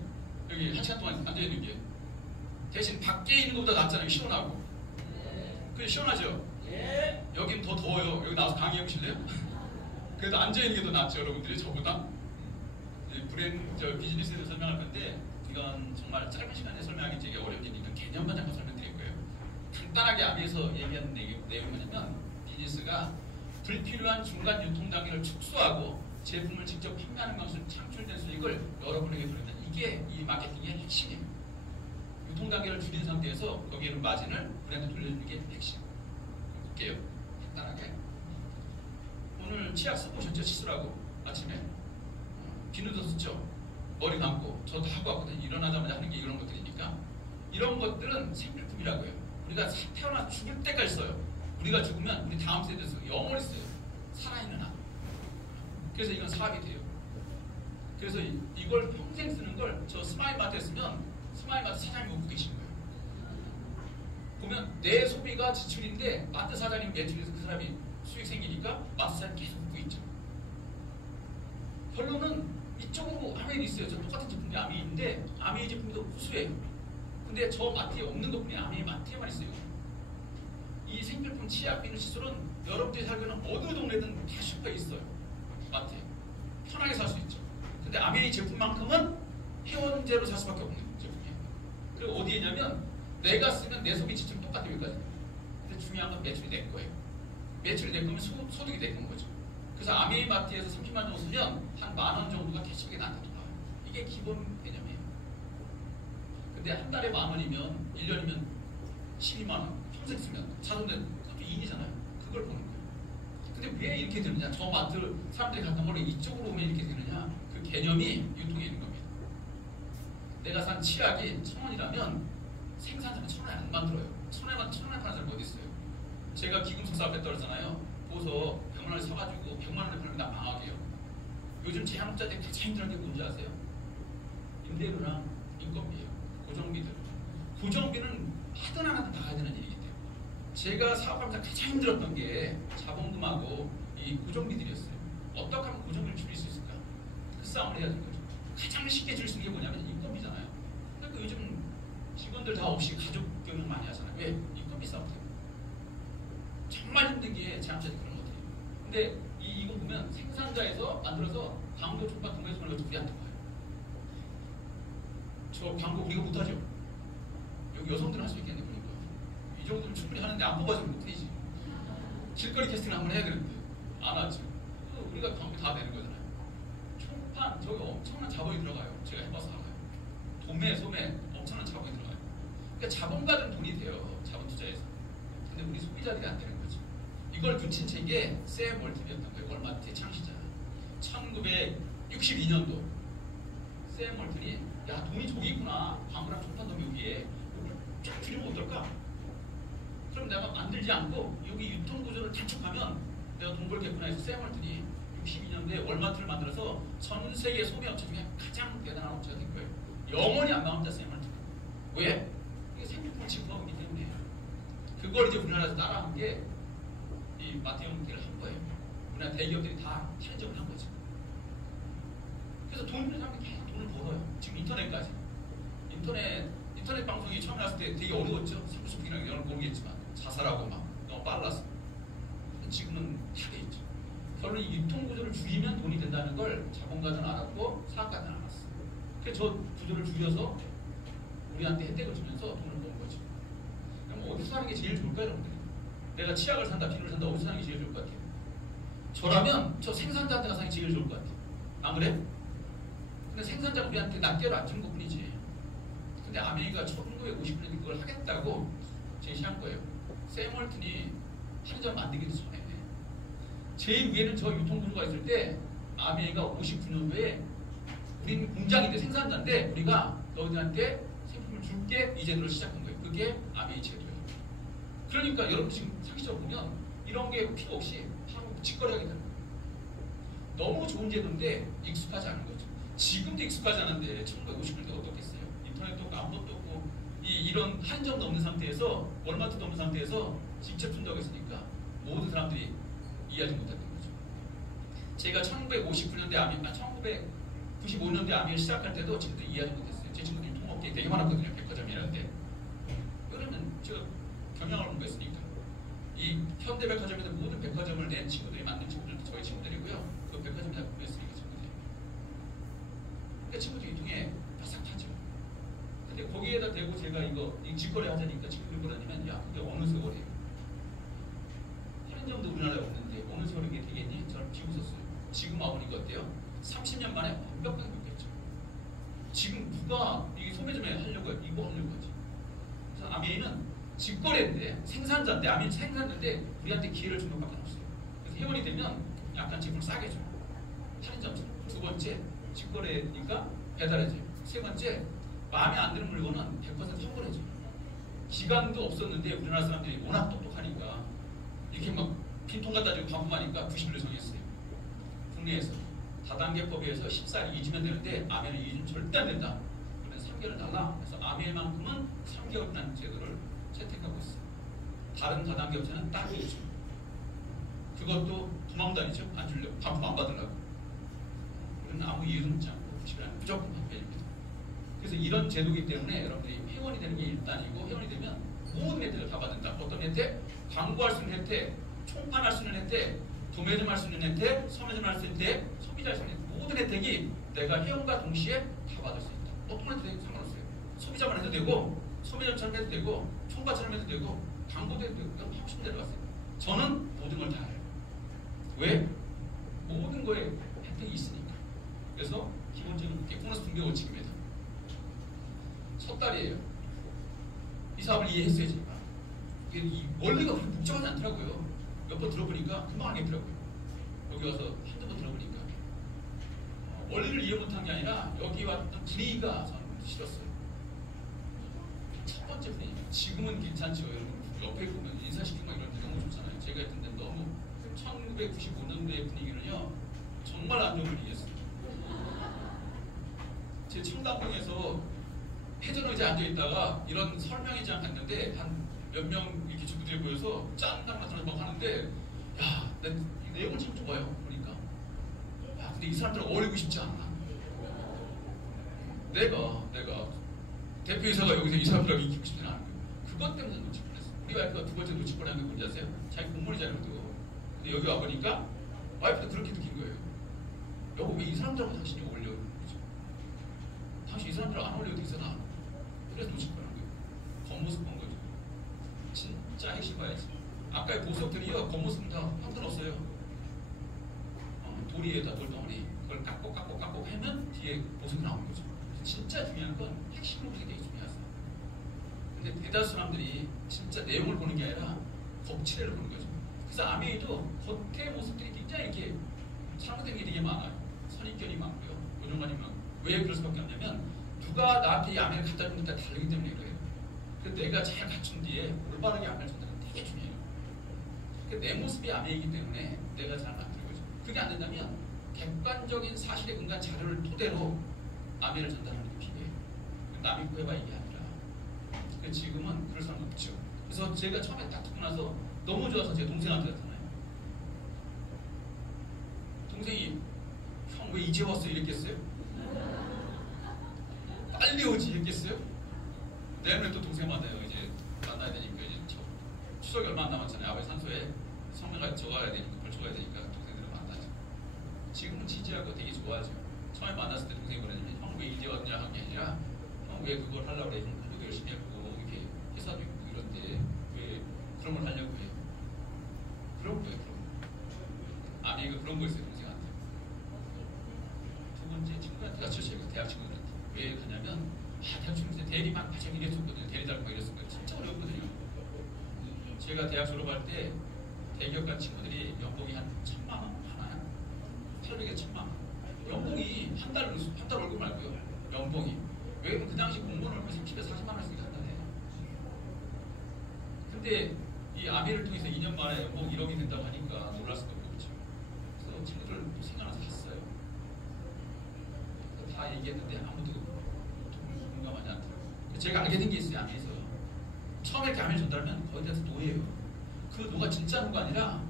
여기 1시간 동안 앉아있는 게 대신 밖에 있는 것보다 낫잖아요. 시원하고. 그래 시원하죠? 예. 여긴 더 더워요. 여기 나와서 강의해 보실래요? 그래도 앉아있는 게 더 낫죠. 여러분들이 저보다. 브랜드 비즈니스에 대해서 설명할 건데 이건 정말 짧은 시간에 설명하기 되게 어려운 일이니까 개념만 잠깐 설명드릴 거예요. 간단하게 앞에서 얘기하는 내용이 뭐냐면 비즈니스가 불필요한 중간 유통 단계를 축소하고 제품을 직접 판매하는 것으로 창출된 수익을 여러분에게 돌린다. 이게 이 마케팅의 핵심이에요. 유통 단계를 줄인 상태에서 거기에는 마진을 브랜드 돌려주는 게 핵심. 볼게요. 간단하게. 오늘 치약 쓰고 오셨죠? 칫솔하고 아침에 비누도 썼죠? 머리 감고 저도 하고 왔거든요. 일어나자마자 하는 게 이런 것들이니까 이런 것들은 생필품이라고 해요. 우리가 태어나 죽을 때까지 써요. 우리가 죽으면 우리 다음 세대에서 영원히 써요. 살아있는 한. 그래서 이건 사업이 돼요. 그래서 이걸 평생 쓰는 걸 저 스마일마트에 쓰면 스마일마트 사장님이 웃고 계신 거예요. 보면 내 소비가 지출인데 마트 사장님 매출에서 그 사람이 수익 생기니까 마트 사장님 계속 웃고 있죠. 결론은 이쪽으로 아메이 있어요. 저 똑같은 제품이 아메이인데 아메이 제품도 우수해요. 근데 저 마트에 없는 것뿐이 아메이 마트에만 있어요. 이 생필품 치약 비누 칫솔은 여러분들이 살고 있는 어느 동네든 다 슈퍼에 있어요. 마트에 편하게 살 수 있죠. 근데 아메이 제품만큼은 회원제로 살 수밖에 없는 제품이에요. 그리고 어디에 있냐면 내가 쓰면 내 소비 지출 똑같아 여기까지. 근데 중요한 건 매출이 내 거예요. 매출이 내 거면 소득이 내 건 거죠. 그래서 아메이 마트에서 30만 정도 쓰면 한 10,000원 정도가 캐시백에 나한테 돌아와요. 이게 기본 개념이에요. 근데 한 달에 10,000원이면 1년이면 12만 원 평생 쓰면 자동된 그것도 이익이잖아요. 그걸 보는 거예요. 근데 왜 이렇게 되느냐? 저 마트 사람들이 갔던 걸 이쪽으로 오면 이렇게 되느냐? 그 개념이 유통에 있는 겁니다. 내가 산 치약이 1,000원이라면 생산자는 1,000원에 안 만들어요. 1,000원에 파는 사람이 어디 있어요? 제가 기금속사 앞에 떨었잖아요. 보서 100만 원에 사가지고 100만 원에 파는 게 나 망하게요. 요즘 제한업자들이 가장 힘들어하는 게 뭔지 아세요? 임대료랑 인건비예요. 고정비들. 고정비는 하든 안 하든 나가야 되는 일이기 때문에 제가 사업하면서 가장 힘들었던 게 자본금하고 이 고정비들이었어요. 어떻게 하면 고정비를 줄일 수 있을까? 그 싸움을 해야 되는 거죠. 가장 쉽게 줄일 수 있는 게 뭐냐면 인건비잖아요. 그러니까 요즘 직원들 다 없이 가족 경영 많이 하잖아요. 왜? 인건비 싸움 때문에. 정말 힘든 게 제한업자들이 그런 것 같아요. 근데 이거 보면 생산자에서 만들어서 광고 촉박 동네에서 보는 것도 우리한테 봐요. 저 광고 우리가 못하죠. 여기 여성들은 할 수 있겠네. 그러니까 이 정도면 충분히 하는데 안 뽑아주면 못되지. 길거리 캐스팅을 한번 해야 되는데 안 하죠. 우리가 광고 다 내는 거잖아요. 총판 저기 엄청난 자본이 들어가요. 제가 해봐서 알아요. 도매, 소매 엄청난 자본이 들어가요. 그러니까 자본가들은 돈이 돼요. 자본 투자에서. 근데 우리 소비자들이 안 되는 거죠. 이걸 붙인 책이 샘 월튼이었던 거예요. 월마트의 창시자. 1962년도 샘 월튼이 야 돈이 저기 있구나. 광고랑 총판 놈 여기에 쫙 줄이면 어떨까? 그럼 내가 만들지 않고 여기 유통구조를 단축하면 내가 돈 벌겠구나 해서 샘 월튼이 62년도에 월마트를 만들어서 전 세계 소매업체 중에 가장 대단한 업체가 된 거예요. 영원히 안 나옵니다. 샘 월튼. 왜? 이게 생필품을 지급하고 있기 때문에. 그걸 이제 우리나라에서 따라한 게 이 마트 형태를 한 거예요. 우리나라 대기업들이 다 편의점을 한 거죠. 그래서 돈 있는 사람들이 계속 돈을 벌어요. 지금 인터넷까지. 인터넷 방송이 처음 나왔을 때 되게 어려웠죠. 30분이나 여러분 모르겠지만 자살하고 막 너무 빨랐어. 지금은 다 돼 있죠. 결론 이 유통구조를 줄이면 돈이 된다는 걸 자본가들은 알았고 사업가들은 알았어. 그래서 저 구조를 줄여서 우리한테 혜택을 주면서 돈을 버는 거죠. 그럼 어디서 사는 게 제일 좋을까요, 여러분들? 내가 치약을 산다, 비누를 산다, 어디서 사는 게 제일 좋을 것 같아요? 저라면 저 생산자한테 가서 사는 게 제일 좋을 것 같아요. 안 그래? 근데 생산자가 우리한테 낱개로 안 주는 것 뿐이지. 근데 아메리카가 1950년에 그걸 하겠다고 제시한 거예요. 샘 월튼이 편의점 만들기도 전에. 제일 위에는 저 유통구조가 있을 때 아메리카가 59년도에 우린 공장인데 생산자인데 우리가 너희들한테 생품을 줄게 이 제도를 시작한 거예요. 그게 아메이 제도예요. 그러니까 여러분 지금 상식적으로 보면 이런 게 필요 없이 바로 직거래하게 되는 거예요. 너무 좋은 제도인데 익숙하지 않은 거죠. 지금도 익숙하지 않은데 1950년대 어떻겠어요? 인터넷도 없고 아무것도 없고 이런 한정도 없는 상태에서 월마트도 없는 상태에서 직접 준다고 했으니까 모든 사람들이 이해하지 못했던 거죠. 제가 1959년대 1995년대 아미를 시작할 때도 친구들이 이해하지 못했어요. 제 친구들이 통업계에 되게 많았거든요. 백화점이라는데. 왜냐면 제가 경영을 공부했으니까. 이 현대백화점에서 모든 백화점을 낸 친구들이 만든 친구들도 저희 친구들이고요. 그 백화점에 다 공부했으니까 친구들이. 그러니까 친구들이 유통에 바싹 타죠. 근데 거기에다 대고 제가 이거 직거래 하자니까 친구들 보다니면 야 그게 어느 세월이에요. 편의점도 우리나라에 없는데 어느 세월에 그게 되겠니? 저는 비웃었어요. 지금 와보니까 어때요? 30년 만에 완벽하게 바뀌었죠. 지금 누가 이 소매점에 하려고 해요? 이거 하려고 하지. 그래서 아메이는 직거래인데 생산자인데 아메이 생산자인데 우리한테 기회를 준 것밖에 없어요. 그래서 회원이 되면 약간 제품 싸게 줘요. 할인점처럼. 두 번째 직거래니까 배달해줘요. 세 번째 마음에 안 드는 물건은 100% 환불해줘. 기간도 없었는데 우리나라 사람들이 워낙 똑똑하니까 이렇게 막 핀통 갖다 주고 반품하니까 90일로 정했어요. 국내에서 다단계법에 의해서 14일 잊으면 되는데 아메는 잊으면 절대 안 된다. 그러면 3개월을 달라. 그래서 아메만큼은 3개월이라는 제도를 채택하고 있어요. 다른 다단계 업체는 딱 2주. 그것도 도망 다니죠. 안 주려고. 반품 안 받으려고. 우리는 아무 이유도 묻지 않고 90일 안에 무조건 반품입니다. 그래서 이런 제도이기 때문에 여러분들이 회원이 되는 게 일단이고, 회원이 되면 모든 혜택을 다 받는다. 어떤 혜택? 광고할 수 있는 혜택, 총판할 수 있는 혜택, 도매점 할 수 있는 혜택, 소매점 할 수 있는 혜택, 소비자 할 수 있는 혜택, 모든 혜택이 내가 회원과 동시에 다 받을 수 있다. 어떤 혜택이 상관없어요. 소비자만 해도 되고, 소매점처럼 해도 되고, 총파처럼 해도 되고, 광고도 해도 되고, 그냥 하고 싶은 대로 하세요. 저는 모든 걸 다 해요. 왜? 모든 거에 혜택이 있으니까. 그래서 기본적으로 이렇게 보너스 분배 원칙입니다. 첫 달이에요. 이 사업을 이해했어야지. 이 원리가 그렇게 복잡하지 않더라고요. 몇 번 들어보니까 금방 알겠더라고요. 여기 와서 한두 번 들어보니까 원리를 이해 못한 게 아니라 여기 왔던 분위기가 저는 싫었어요. 첫 번째 분위기. 지금은 괜찮죠. 여러분 옆에 보면 인사시키고 이런 데 너무 좋잖아요. 제가 했던 데는 너무 1995년도의 분위기는요 정말 안 좋은 분위기였어요. 제 청담동에서 회전 의자에 앉아있다가 이런 설명회장 갔는데 한 몇 명 이렇게 주부들이 모여서 짠당 같은 거 막 하는데 야, 내 내용은 참 좋아요. 보니까 야, 근데 이 사람들하고 어울리고 싶지 않아. 내가 대표이사가 여기서 이 사람들하고 이기고 싶지는 않은 거예요. 그것 때문에 놓칠 뻔했어. 우리 와이프가 두 번째 놓칠 뻔한 게 뭔지 아세요? 자기 공무원이잖아요. 근데 여기 와보니까 와이프가 그렇게 느낀 거예요. 여보, 왜 이 사람들하고 당신이 어울려? 그렇죠? 당신 이 사람들하고 안 어울려도 되잖아. 그래서 놓칠 뻔한 거예요. 겉모습 본 거죠. 진짜 핵심 봐야지. 아까의 보석들이요, 겉모습은 다 상관없어요. 도리에다 돌덩어리 그걸 깎고 하면 뒤에 보석이 나오는 거죠. 진짜 중요한 건 핵심을 보는 게 되게 중요하세요. 근데 대다수 사람들이 진짜 내용을 보는 게 아니라 겉치레를 보는 거죠. 그래서 아메이도 겉의 모습들이 굉장히 이렇게 잘못된 게 되게 많아요. 선입견이 많고요. 요정관이 많고. 왜 그럴 수밖에 없냐면 누가 나한테 이 아메를 갖다 주는 게 다르기 때문에 그래요. 그래서 내가 잘 갖춘 뒤에 올바르게 아메를 전달하는 게 되게 중요해요. 내 모습이 아메이기 때문에 내가 잘 만드는 거죠. 그게 안 된다면 객관적인 사실의 근간 자료를 토대로 아메를 전달하는 게 필요해요. 남이 구해봐 이게 아니라. 지금은 그럴 사람 없죠. 그래서 제가 처음에 딱 듣고 나서 너무 좋아서 제 동생한테 갔잖아요. 동생이 형 왜 이제 왔어 이랬겠어요? 빨리 오지 했겠어요? 내년에 또 동생 만나요. 이제 만나야 되니까 이제 추석이 얼마 안 남았잖아요. 아버지 산소에 성명을 적어야 되니까 그걸 적어야 되니까 동생들을 만나죠. 지금은 지지하고 되게 좋아하죠. 처음에 만났을 때 동생이 그러냐면 형 왜 이제 왔냐 한 게 아니라 형 왜 그걸 하려고 그래? 형 공부도 열심히 했고 이렇게 회사도 있고 이런데 왜 그런 걸 하려고 해요? 그런 거예요. 그런 거. 아미가 그런 거 있어요. 동생한테. 두 번째 친구한테 같이 제가 대학 친구들한테 왜 가냐면 대학 친구들 대리 막 가장 이랬었거든요. 대리 달고 이랬었거든요. 진짜 어려웠거든요. 제가 대학 졸업할 때 대기업 간 친구들이 연봉이 한 1,000만 원 하나요? 800에 1,000만 원. 연봉이 한 달 월급 말고요. 연봉이. 왜냐면 그 당시 공무원 월급이 30에 40만 원씩 한 달에. 근데 이 아미를 통해서 2년 만에 연봉 1억이 된다고 하니까 놀랄 수도 없고 그렇죠. 그래서 친구들 생각나서 갔어요. 다 얘기했는데 아무도 공감하지 않더라고요. 제가 알게 된 게 있어요. 아미에서. 처음에 이렇게 아미를 전달하면 거의 다 노예예요. 그 노가 진짜 노가 아니라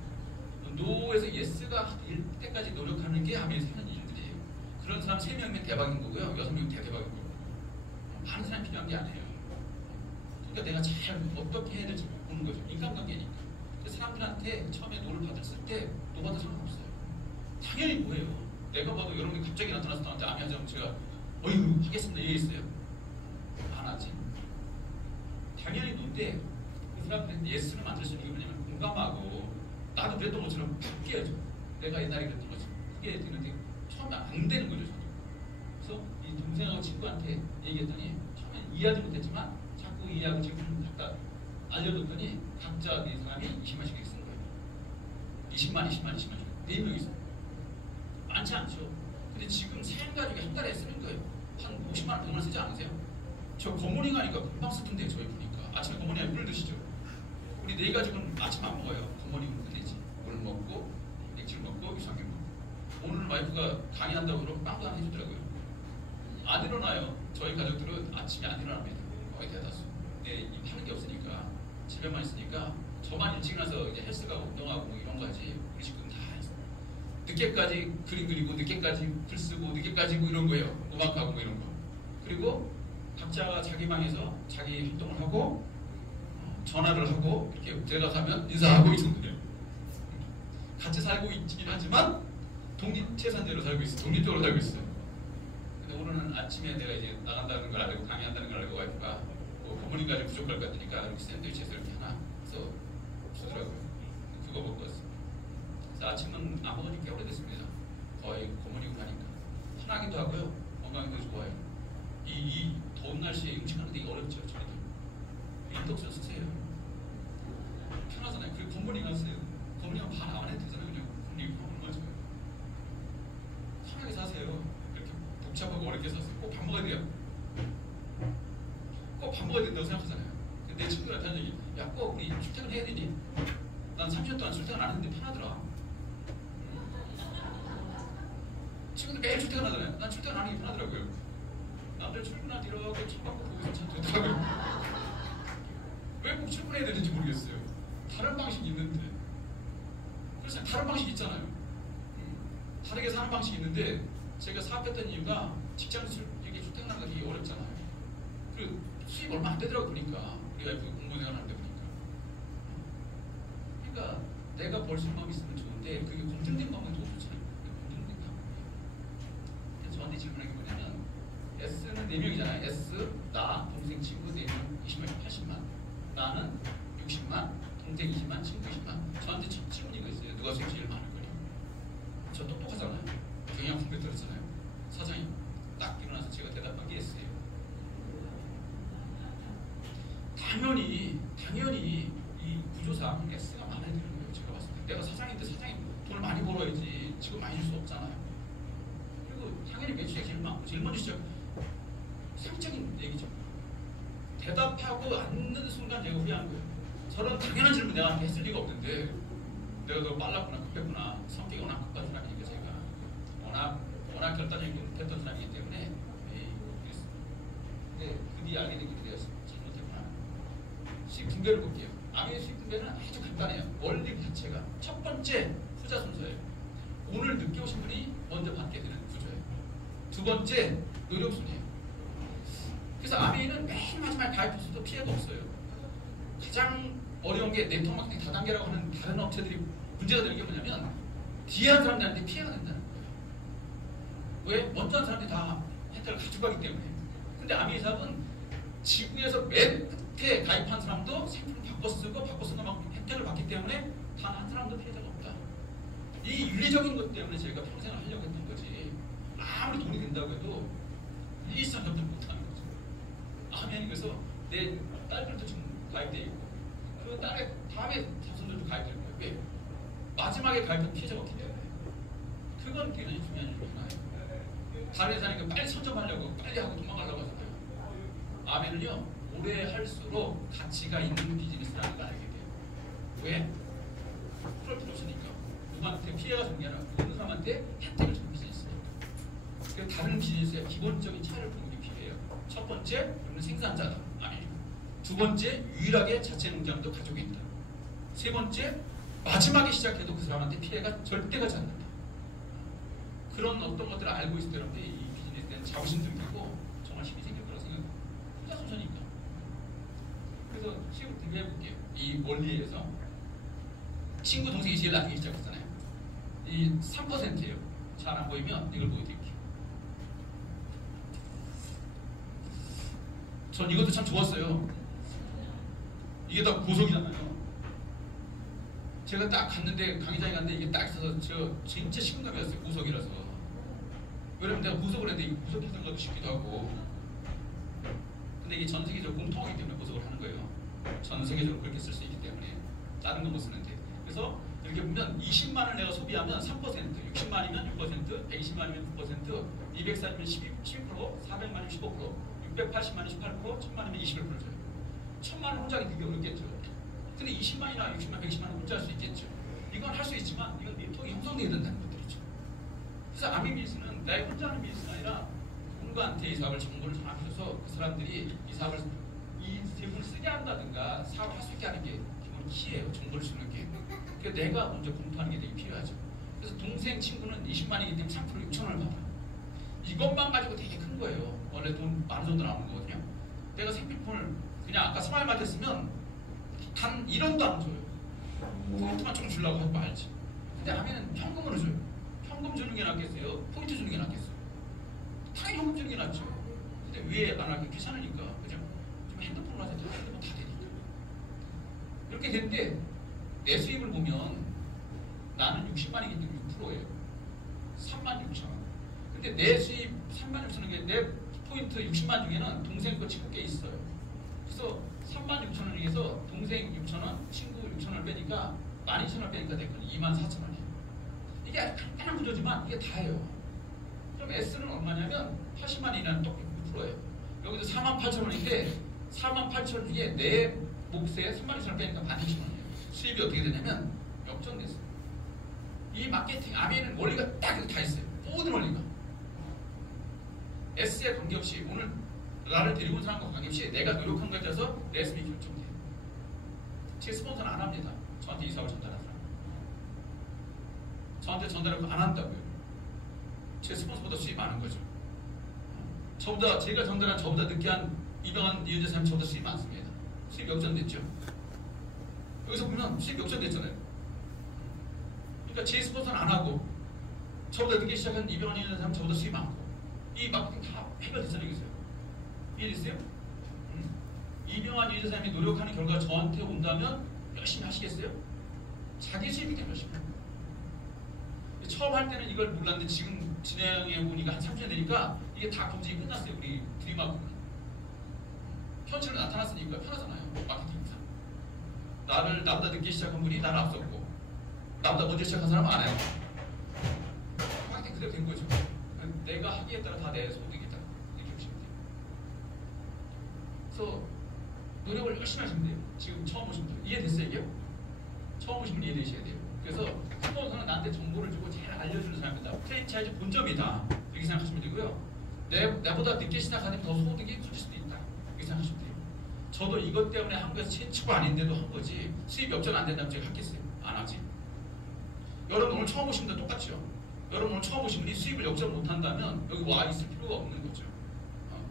노에서 예스가 일 때까지 노력하는 게 아미에서 하는 일들이에요. 그런 사람 3명이면 대박인 거고요. 6명이면 대박인 거고. 많은 사람이 필요한 게 아니에요. 그러니까 내가 잘 어떻게 해야 될지 보는 거죠. 인간관계니까. 사람들한테 처음에 노를 받았을 때 노받을 상관없어요. 당연히 뭐예요. 내가 봐도 여러분이 갑자기 나타나서 나한테 아미 하자면 제가 어이구 하겠습니다 얘기했어요. 안 하지. 당연히 노인데 그 사람들은 예스를 만들 수 있는 게 뭐냐면 공감하고 나도 그랬던 것처럼 바뀌어야죠. 내가 옛날에 그랬던 것처럼 그게 되는데 처음에 안 되는 거죠. 저는. 그래서 이 동생하고 친구한테 얘기했더니 처음엔 이해하지 못했지만 자꾸 이해하고 지금 갖다 알려줬더니 각자 네 사람이 20만씩 쓰는 거예요. 20만 4명 있어요. 많지 않죠. 근데 지금 세 가족이 한 달에 쓰는 거예요. 한 50만 원, 100만 원 쓰지 않으세요? 저 굿모닝 하니까 금방 쓰던데 저희 보니까 아침에 굿모닝 물 드시죠? 우리 네 가족은 아침 안 먹어요. 굿모닝 끝내지. 물 먹고 맥주 먹고 유산균 먹고. 오늘 와이프가 강의한다고 그러고 빵도 하나 해주더라고요. 안 일어나요. 저희 가족들은 아침에 안 일어납니다. 거의 대다수. 네, 하는 게 없으니까 집에만 있으니까 저만 일찍 나서 이제 헬스 가고 운동하고 뭐 이런 거 하지. 우리 식구는 다 있어요. 늦게까지 그림 그리고 늦게까지 글 쓰고 늦게까지 뭐 이런 거예요. 음악하고 뭐 이런 거. 그리고 각자가 자기 방에서 자기 활동을 하고 전화를 하고 이렇게 들어가면 인사하고 이 정도예요. 같이 살고 있긴 하지만 독립재산제로 살고 있어요. 독립적으로 살고 있어요. 근데 오늘은 아침에 내가 이제 나간다는 걸 알고 강의한다는 걸 알고 와이프가 뭐 부모님까지 부족할 것 같으니까 이렇게 샌드위치에서 이렇게 하나 써 주더라고요. 그거 먹고 왔어요. 그래서 아침은 안 먹은 지 꽤 오래됐습니다. 거의 고모님으로 하니까 편하기도 하고요. 건강에도 좋아요. 이 더운 날씨에 음식하는 데 어렵죠. 저희도 인덕션 쓰세요. 편하잖아요. 그리고 굿모닝 하세요. 굿모닝은 반 안 해도 되잖아요. 그냥 굿모닝 하면 맞아요. 편하게 사세요. 이렇게 복잡하고 어렵게 사세요. 꼭 밥 먹어야 돼요. 꼭 밥 먹어야 된다고 생각하잖아요. 근데 내 친구들한테 하는 얘기, 야 꼭 우리 출퇴근 해야 되니? 난 30년 동안 출퇴근 안 했는데 편하더라. 친구들 매일 출퇴근하잖아요. 난 출퇴근 안 하는 게 편하더라고요. 남들 출근할 때 이렇게 차 받고 보고서 참 좋더라고요. 왜 꼭 출근해야 되는지 모르겠어요. 다른 방식이 있는데. 그래서 다른 방식이 있잖아요. 다르게 사는 방식이 있는데 제가 사업했던 이유가 직장 이렇게 출퇴근하는 게 되게 어렵잖아요. 그리고 수입 얼마 안 되더라고 보니까 우리 와이프 공무생활 하는데 보니까. 그러니까 내가 벌 수 있는 마음이 있으면 좋은데 그게 검증된 방법이 더 좋잖아요. 검증된 방법. 그래서 저한테 질문한 게 뭐냐면 S는 4명이잖아요. S, 나, 동생, 친구 4명 20만, 80만. 나는 60만, 동생 20만, 친구 20만. 저한테 첫 질문이 이거 있어요. 누가 수입 제일 많을 거냐. 저 똑똑하잖아요. 경영 컴퓨터 했잖아요. 사장님 딱 일어나서 제가 대답한 게 S예요. 당연히 이 구조상 S가 많아야 되는 거예요. 제가 봤을 때 내가 사장인데 사장이 돈을 많이 벌어야지 직업 많이 줄 수 없잖아요. 그리고 당연히 매출이 제일 많고 제일 먼저 시작. 상적인 얘기죠. 대답하고 앉는 순간 제가 후회한 거예요. 저런 당연한 질문 내가 했을 리가 없는데 내가 더 빨랐구나 급했구나. 성격이 워낙 급한 사람이니까 제가 워낙 결단력이 못했던 사람이기 때문에 그랬어요. 근데 그 뒤에 알게 된 게 그래요. 잘못했구나. 수익 분배를 볼게요. 암의 수익 분배는 아주 간단해요. 원리 자체가 첫 번째 후자 순서예요. 오늘 늦게 오신 분이 먼저 받게 되는 구조예요. 두 번째 노력순이에요. 그래서 아메이는 맨 마지막에 가입했어도 피해가 없어요. 가장 어려운 게 네트워크 마케팅 다단계라고 하는 다른 업체들이 문제가 되는 게 뭐냐면 뒤에 한 사람들한테 피해가 된다는 거예요. 왜? 먼저 한 사람들이 다 혜택을 가져가기 때문에. 근데 아메이 사업은 지구에서 맨 끝에 가입한 사람도 상품을 바꿔 쓰고 막 혜택을 받기 때문에 단 한 사람도 피해자가 없다. 이 윤리적인 것 때문에 제가 평생을 하려고 했던 거지. 아무리 돈이 된다고 해도 일상 접근 못하는 거죠. 아메이 그래서 내 딸들도 지금 가입돼 있고 그 딸의 다음에 자손들도 가입될 거예요. 왜? 마지막에 가입한 피해자가 없기 때문에. 그건 굉장히 중요한 일 중 하나예요. 다른 회사니까 빨리 선점하려고 빨리 하고 도망가려고 하잖아요. 아메는요 오래 할수록 가치가 있는 비즈니스라는 걸 알게 돼요. 왜? 그럴 필요 없으니까. 누구한테 피해가 주는 게 아니라 모든 사람한테 혜택을 주는 비즈니스니까. 그래서 다른 비즈니스의 기본적인 차이를 보는 게 필요해요. 첫 번째, 우리는 생산자다. 아메. 두 번째, 유일하게 자체 농장도 가지고 있다. 세 번째, 마지막에 시작해도 그 사람한테 피해가 절대 가지 않는다. 그런 어떤 것들을 알고 있을 때 여러분들이 이 비즈니스에 대한 자부심도 있고 정말 힘이 생길 거라고 생각해요. 혼자 순서니까. 그래서 시골 대비해볼게요. 이 원리에서 친구 동생이 제일 나중에 시작했잖아요. 이 3%예요. 잘 안 보이면 이걸 보여드릴게요. 전 이것도 참 좋았어요. 이게 다 보석이잖아요. 제가 딱 갔는데 강의장에 갔는데 이게 딱 있어서 저 진짜 식은감이었어요. 보석이라서. 왜냐면 내가 보석을 했는데 이 보석 비싼 것도 싶기도 하고. 근데 이게 전 세계적으로 공통하기 때문에 보석을 하는 거예요. 전 세계적으로 그렇게 쓸 수 있기 때문에 다른 건 못 쓰는데. 그래서 이렇게 보면 20만을 내가 소비하면 3%, 60만이면 6%, 120만이면 9%, 240이면 12%, 400만이면 15%, 680만이 18%, 1000만이면 21% 줘요. 1000만원 혼자 하기 되게 어렵겠죠. 근데 20만이나 60만, 110만원 혼자 할 수 있겠죠. 이건 할 수 있지만 이건 네트워크가 형성돼야 된다는 것들이죠. 그래서 아미 비즈니스는 내 혼자 하는 비즈니스가 아니라 누군가한테 이 사업을 정보를 정확히 줘서 그 사람들이 이 사업을 이 제품을 쓰게 한다든가 사업을 할 수 있게 하는 게 기본 키예요. 정보를 주는 게. 그러니까 내가 먼저 검토하는 게 되게 필요하죠. 그래서 동생 친구는 20만이기 때문에 3% 6천원을 받아. 이것만 가지고 되게 큰 거예요. 원래 돈 많은 정도 나오는 거거든요. 내가 생필품을 그냥 아까 스마일마트 했으면 단 1원도 안 줘요. 포인트만 좀 주려고 하고 말지. 근데 하면은 현금으로 줘요. 현금 주는 게 낫겠어요? 포인트 주는 게 낫겠어요? 당연히 현금 주는 게 낫죠. 근데 왜 안 하기 귀찮으니까. 그죠? 좀 핸드폰으로 하자. 핸드폰 다 되니까. 이렇게 됐는데 내 수입을 보면 나는 60만이기 때문에 6%예요. 36,000원. 근데 내 수입 36,000원에 내 포인트 60만 중에는 동생 거 친구 게 있어요. 그래서 36,000원 중에서 동생 6,000원, 친구 6,000원을 빼니까 12,000원 빼니까 내 건 24,000원이에요. 이게 아주 간단한 구조지만 이게 다예요. 그럼 S는 얼마냐면 80만이라는 또 6%예요. 여기서 48,000원인데 48,000원 중에 내 몫에 32,000원 빼니까 12,000원이에요. 수입이 어떻게 되냐면 역전됐어요. 이 마케팅 아미에는 원리가 딱 여기 다 있어요. 모든 원리가. S에 관계없이 오늘 나를 데리고 온 사람과 관계없이 내가 노력한 것에 따라서 내 수입이 결정돼요. 제 스폰서는 안 합니다. 저한테 이 사업을 전달한 사람. 저한테 전달하고 안 한다고요. 제 스폰서보다 수입이 많은 거죠. 저보다 제가 전달한 저보다 늦게 한 이병헌, 이은재 사람 저보다 수입이 많습니다. 수입 역전됐죠. 여기서 보면 수입 역전됐잖아요. 그러니까 제 스폰서는 안 하고 저보다 늦게 시작한 이병헌, 이은재 사람 저보다 수입이 많고 이 마케팅 다 해결됐잖아요. 여기서요. 이해됐어요? 이병헌, 이은재 사람이 노력하는 결과가 저한테 온다면 열심히 하시겠어요? 자기 수입이 때문에 열심히 합니다. 처음 할 때는 이걸 몰랐는데 지금 진행해 보니까 한 3주년 되니까 이게 다 검증이 끝났어요. 우리 드림마크는. 현실로 나타났으니까 편하잖아요. 마케팅상. 나보다 늦게 시작한 분이 나를 앞섰고 나보다 먼저 시작한 사람은 안 해요. 마케팅 그대로 된 거죠. 내가 하기에 따라 다 내 소득이다. 이렇게 보시면 돼요. 그래서 노력을 열심히 하시면 돼요. 지금 처음 오신 분들. 이해됐어요 이게? 처음 오신 분 이해되셔야 돼요. 그래서 스폰서는 나한테 정보를 주고 잘 알려주는 사람이다. 프랜차이즈 본점이다. 이렇게 생각하시면 되고요. 내보다 늦게 시작하면 더 소득이 커질 수도 있다. 이렇게 생각하시면 돼요. 저도 이것 때문에 한국에서 최초가 아닌데도 한 거지 수입 역전 안 된다면 제가 하겠어요? 안 하지. 여러분 오늘 처음 오신 분들 똑같죠? 여러분 오늘 처음 오신 분이 수입을 역전 못한다면 여기 와 있을 필요가 없는 거죠.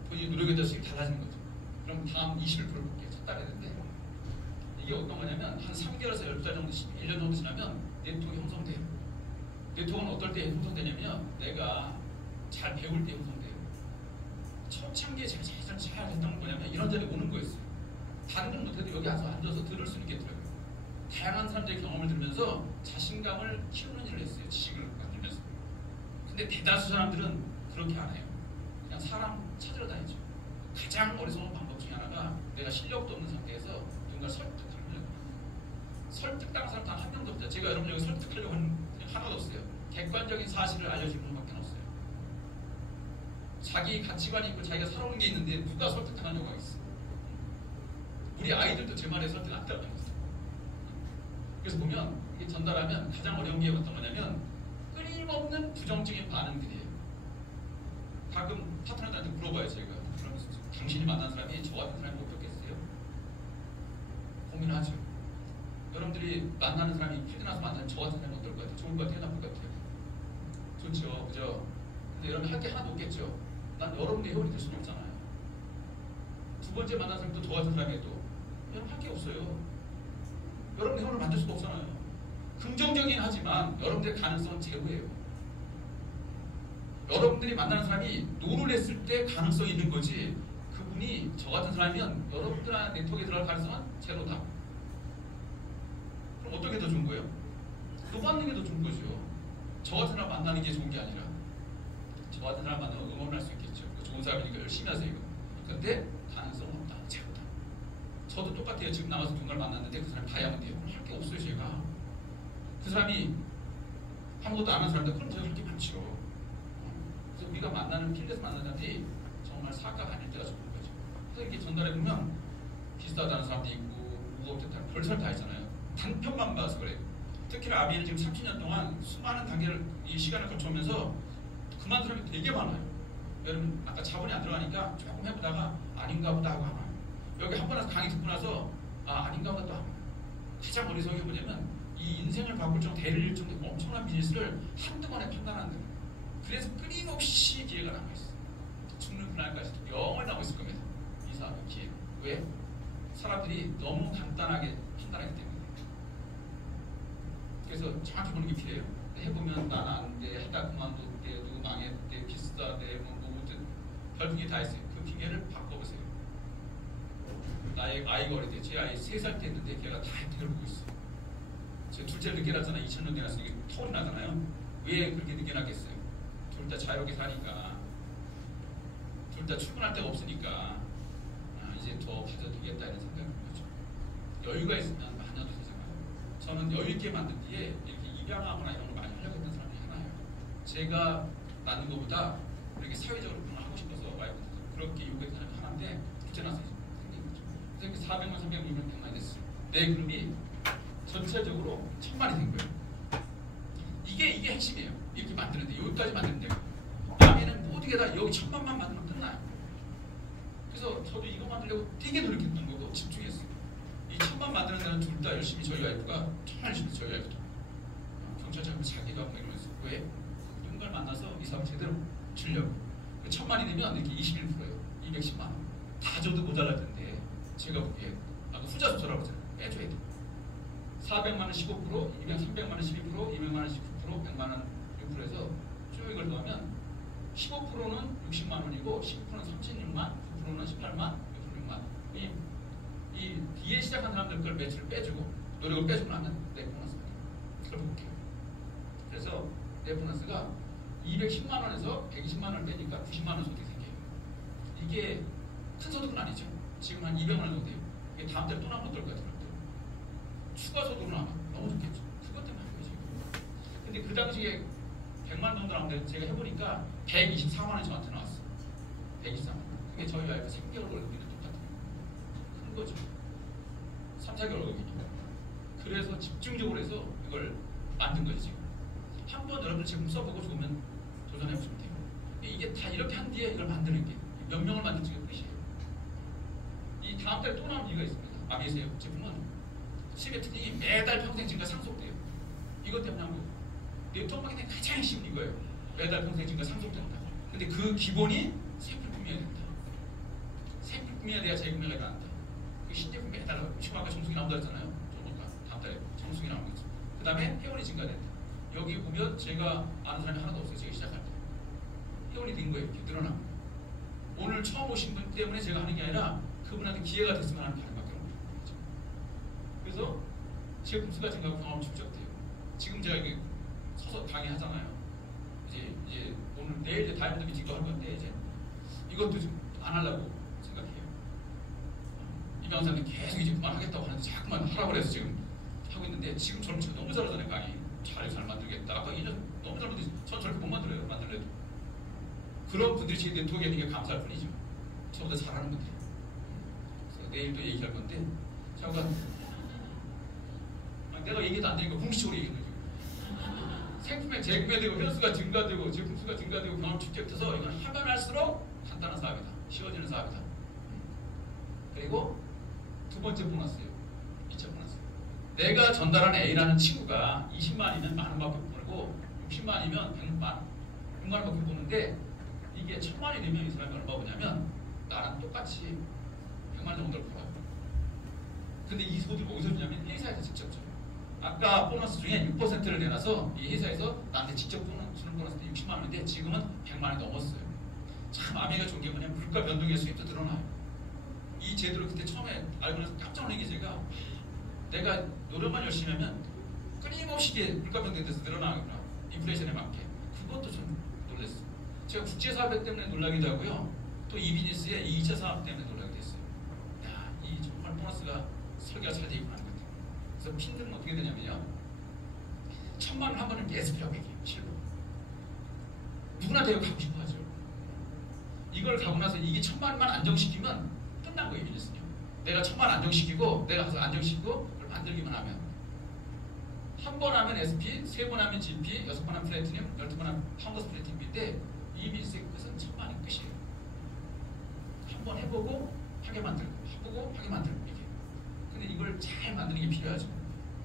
본인이 노력에 따라 수입이 달라지는 거죠. 그럼 다음 21%를 볼게요. 첫 달에 했는데 이게 어떤 거냐면 한 3개월에서 12달 정도 1년 정도 지나면 네트워크 형성돼요. 네트워크는 어떨 때 형성되냐면 내가 잘 배울 때 형성돼요. 초창기에 제가 잘 했던 건 뭐냐면 이런 자리에 오는 거였어요. 다른 건 못해도 여기 앉아서 들을 수 있겠더라고요. 다양한 사람들의 경험을 들으면서 자신감을 키우는 일을 했어요. 지식을 만들면서. 근데 대다수 사람들은 그렇게 안 해요. 그냥 사람 찾으러 다니죠. 가장 어리석은 방법 중에 하나가 내가 실력도 없는 상태에서 누군가 설득하려고 해요. 설득당한 사람 단 한 명도 없죠. 제가 여러분 여기 설득하려고 하는 하나도 없어요. 객관적인 사실을 알려주는 것밖에 없어요. 자기 가치관이 있고 자기가 살아온 게 있는데 누가 설득당하려고 하겠어요. 우리 아이들도 제 말에 설득 안 따라가는 거예요. 그래서 보면 이게 전달하면 가장 어려운 게 어떤 거냐면 끊임없는 부정적인 반응들이에요. 가끔 파트너들한테 물어봐요. 제가 그러면서 당신이 만난 사람이 저 같은 사람이 어떻겠어요? 고민하죠. 여러분들이 만나는 사람이 필드 나서 만나면 저 같은 사람이 어떨 것 같아요? 좋을 것 같아요? 나쁠 것 같아요? 좋죠. 그죠? 근데 여러분 할 게 하나도 없겠죠? 난 여러분의 회원이 될 수는 없잖아요. 두 번째 만난 사람도 저 같은 사람에도 여러분 할 게 없어요. 여러분의 회원을 만들 수가 없잖아요. 긍정적이긴 하지만 여러분들의 가능성은 제로예요. 여러분들이 만나는 사람이 노를 했을 때 가능성이 있는 거지 그분이 저 같은 사람이면 여러분들의 네트워크에 들어갈 가능성은 제로다. 그럼 어떤 게 더 좋은 거예요? 너 만나는 게 더 좋은 거죠. 저 같은 사람 만나는 게 좋은 게 아니라 저 같은 사람 만나면 응원할 수 있겠죠. 좋은 사람이니까 열심히 하세요. 근데 가능성은 없다. 제로다. 저도 똑같아요. 지금 나가서 누군가를 만났는데 그 사람이 다이아몬드예요. 그럼 할 게 없어요. 제가. 그 사람이 아무것도 안 하는 사람인데 그럼 제가 할 게 많죠. 그래서 우리가 만나는 필드에서 만나는 사람들이 정말 사과가 아닐 때가 좋은 거죠. 그래서 이렇게 전달해 보면 비슷하다는 사람도 있고 무겁다는 별소리 다 있잖아요. 단편만 봐서 그래요. 특히나 아비는 지금 30년 동안 수많은 단계를 이 시간을 거쳐오면서 그만 사람이 되게 많아요. 여러분 아까 자본이 안 들어가니까 조금 해보다가 아닌가 보다 하고 하나요. 여기 한 번 와서 강의 듣고 나서 아닌가 보다 또 하나요. 가장 어리석은 게 뭐냐면 이 인생을 바꿀 정도 대를 일 정도 엄청난 비즈니스를 한두 번에 판단한다. 그래서 끊임없이 기회가 남아있어. 죽는 그날까지 영원히 남아있을 겁니다. 이 사업의 기회. 왜? 사람들이 너무 간단하게 판단하기 때문에. 그래서 정확히 보는 게 필요해요. 해보면 난 안 돼, 하다 그만뒀대, 누구 망했대, 비싸대, 뭐든 별풍이 다 있어요. 그 핑계를 바꿔보세요. 나의 아이가 어릴 때, 제 아이 3살 때 했는데 걔가 다 혜택을 보고 있어요. 제가 둘째를 늦게 낳았잖아요. 2000년대 낳았으니까 터울이 나잖아요. 왜 그렇게 늦게 낳겠어요? 둘 다 자유롭게 사니까, 둘 다 출근할 데가 없으니까 이제 더 가져두겠다 이런 생각을 한 거죠. 여유가 있으면 마녀도 되잖아요. 저는 여유 있게 만든 뒤에 이렇게 입양하거나 이런 걸 많이 하려고 했던 사람 중에 하나예요. 제가 낳는 것보다 이렇게 사회적으로 그런 걸 하고 싶어서 와이프한테 그렇게 요구했던 사람이 하나인데 둘째 낳아서 생긴 거죠. 그래서 400만, 300만, 100만이 됐어요. 내 그룹이 전체적으로 1000만이 된 거예요. 이게 핵심이에요. 이렇게 만드는데 여기까지 만드는데 남에는 모든 게 다 여기 1000만만 만들면 끝나요. 그래서 저도 이거 만들려고 되게 노력했던 거고 집중했어요. 이 1000만 만드는 데는 둘 다 열심히 저희 와이프가 정말 열심히 저희 와이프도 경찰차고 자기도 하고 이러면서 왜? 누군가를 만나서 이 사업 제대로 주려고. 1000만이 되면 이렇게 21%예요. 210만 원. 다 줘도 모자랄 텐데 제가 보기에 아까 후자 조절하고 했잖아요. 빼줘야 돼. 400만 원 15%, 300만 원 12%, 200만 원 19%, 100만 원 6%에서 쭉 이걸 더하면 15%는 60만 원이고 19%는 36만, 9%는 18만, 6%는 6만. 이 뒤에 시작한 사람들 걸 매출을 빼주고 노력을 빼주고 나면 내 보너스가 돼요. 그걸 볼게요. 그래서 내 보너스가 210만 원에서 120만 원을 빼니까 90만 원 소득이 생겨요. 이게 큰 소득은 아니죠. 지금 한 200만 원 정도 돼요. 이게 다음 달에 또 나면 어떨 것 같아요? 추가 소득으로 나면 너무 좋겠죠. 그것 때문에 한 거죠. 근데 그 당시에 100만 원 정도 나오는데 제가 해보니까 124만 원이 저한테 나왔어요. 124만 원. 그게 저희 와이프 3개월 월급이랑 똑같아요. 큰 거죠. 3, 4개월 월급이니까. 그래서 집중적으로 해서 이걸 만든 거죠. 지금. 한번 여러분들 제품 써보고 좋으면 도전해보시면 돼요. 이게 다 이렇게 한 뒤에 이걸 만드는 게 몇 명을 만들지가 끝이에요. 이 다음 달에 또 나오는 이유가 있습니다. 아비세요 제품은 시계 특징이 매달 평생 증가 상속돼요. 이것 때문에 한 거예요. 네트워크 마케팅 가장 핵심은 이거예요. 매달 평생 증가 상속된다. 근데 그 기본이 생필품이어야 된다. 생필품이어야 돼야 재구매가 일어난다. 그 신제품 매달 지금 아까 정수기 나온다 했잖아요. 저번가 다음 달에 정수기 나오는 거죠. 그 다음에 회원이 증가된다. 여기 보면 제가 아는 사람이 하나도 없어요. 제가 시작할 때. 회원이 된 거예요. 이렇게 늘어나고. 오늘 처음 오신 분 때문에 제가 하는 게 아니라 그분한테 기회가 됐으면 하는 바람밖에 없는 거죠. 그래서 제품 수가 증가하고 경험이 축적돼요. 지금 제가 이게 서서 강의하잖아요. 이제 오늘 내일 이제 다이아몬드 미팅도 할 건데 이제 이것도 좀 안 하려고 생각해요. 이 강사님 계속 이제 그만하겠다고 하는데 자꾸만 하라고 해서 지금 하고 있는데 지금 저는 너무 잘하잖아요. 강의 잘 만들겠다. 아까 2년 너무 잘 만들지. 전 저렇게 못 만들어요. 만들래도. 그런 분들이 제 네트워크에 있는 게 감사할 뿐이죠. 저보다 잘하는 분들이. 그래서 내일도 얘기할 건데 잠깐 내가 얘기도 안 되니까 공식적으로 얘기하는 거죠. 생품의 재구매되고 회수가 증가되고 제품 수가 증가되고 경험 축적돼서 이건 하면 할수록 간단한 사업이다. 쉬워지는 사업이다. 그리고 두 번째 보너스예요. 2차 보너스. 내가 전달한 A라는 친구가 20만이면 만 원밖에 못 벌고 60만이면 100만 원밖에 못 버는데 이게 1000만이 되면 이 사람이 얼마 버냐면 나랑 똑같이 100만 정도를 벌어요. 근데 이 소득을 어디서 주냐면 회사에서 직접 줘요. 아까 보너스 중에 6%를 내놔서 이 회사에서 나한테 직접 주는 보너스인데 60만 원인데 지금은 100만 원이 넘었어요. 참 아메리카 좋은 게 뭐냐면 물가 변동의 수입도 늘어나요. 이 제도를 그때 처음에 알고 나서 깜짝 놀란 게 제가 내가 노력만 열심히 하면 끊임없이 이게 물가 변동에 대해서 늘어나구나. 인플레이션에 맞게. 그것도 좀 놀랐어요. 제가 국제사업 때문에 놀라기도 하고요. 또 이 비즈니스의 2차 사업 때문에 놀라게 됐어요. 야, 이 정말 보너스가 설계가 잘 돼 있구나. 그래서 핀들은 어떻게 되냐면요. 1000만 원 한 번은 계속 여백이에요. 실로. 누구나 되게 갖고 싶어 하죠. 이걸 가고 나서 이게 1000만 원만 안정시키면 끝난 거예요. 비즈니스는요. 내가 천만 안정시키고 내가 가서 안정시키고 그걸 만들기만 하면 한 번 하면 SP, 세 번 하면 GP, 6번 하면 플래티늄, 12번 하면 파운더스 플래티늄인데 이 비즈니스의 끝은 천만이 끝이에요. 한 번 해보고 하게 만들고 해보고 하게 만들고 이게. 근데 이걸 잘 만드는 게 필요하죠.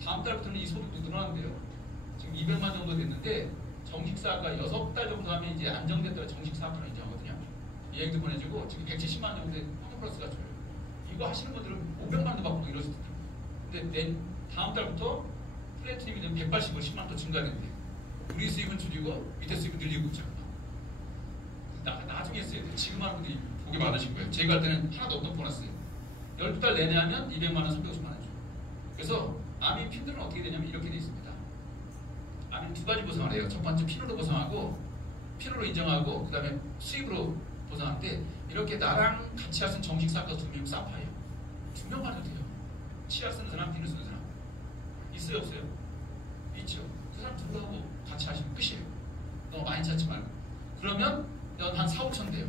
다음 달부터는 이 소득도 늘어난대요. 지금 200만 정도 됐는데 정식사가 6달 정도 하면 이제 안정됐다가 정식사학과로 인정하거든요. 예액도 보내주고 지금 170만 정도의 평균 플러스가 줘요. 이거 하시는 분들은 500만 원도 받고 이러시더라고요. 근데 다음 달부터 플래티늄이 되면 180을 10만 원 더 증가되는데 우리 수입은 줄이고 밑에 수입은 늘리고 있잖아. 나중에 써야 돼. 지금 하는 분들이 복이 많으신 거예요. 제가 할 때는 하나도 없던 보너스 12달 내내 하면 200만 원, 350만 원 줘요. 그래서 아미 핀들은 어떻게 되냐면 이렇게 돼 있습니다. 아미는 두 가지 보상을 해요. 첫 번째 핀으로 보상하고 핀으로 인정하고 그 다음에 수입으로 보상하는데 이렇게 나랑 같이 하신 정식 사과 2명 사파예요. 2명만 해도 돼요. 치약 쓰는 사람, 핀을 쓰는 사람 있어요 없어요? 있죠. 그 사람 둘러하고 같이 하시면 끝이에요. 너무 많이 찾지 말고. 그러면 한 4, 5천 돼요.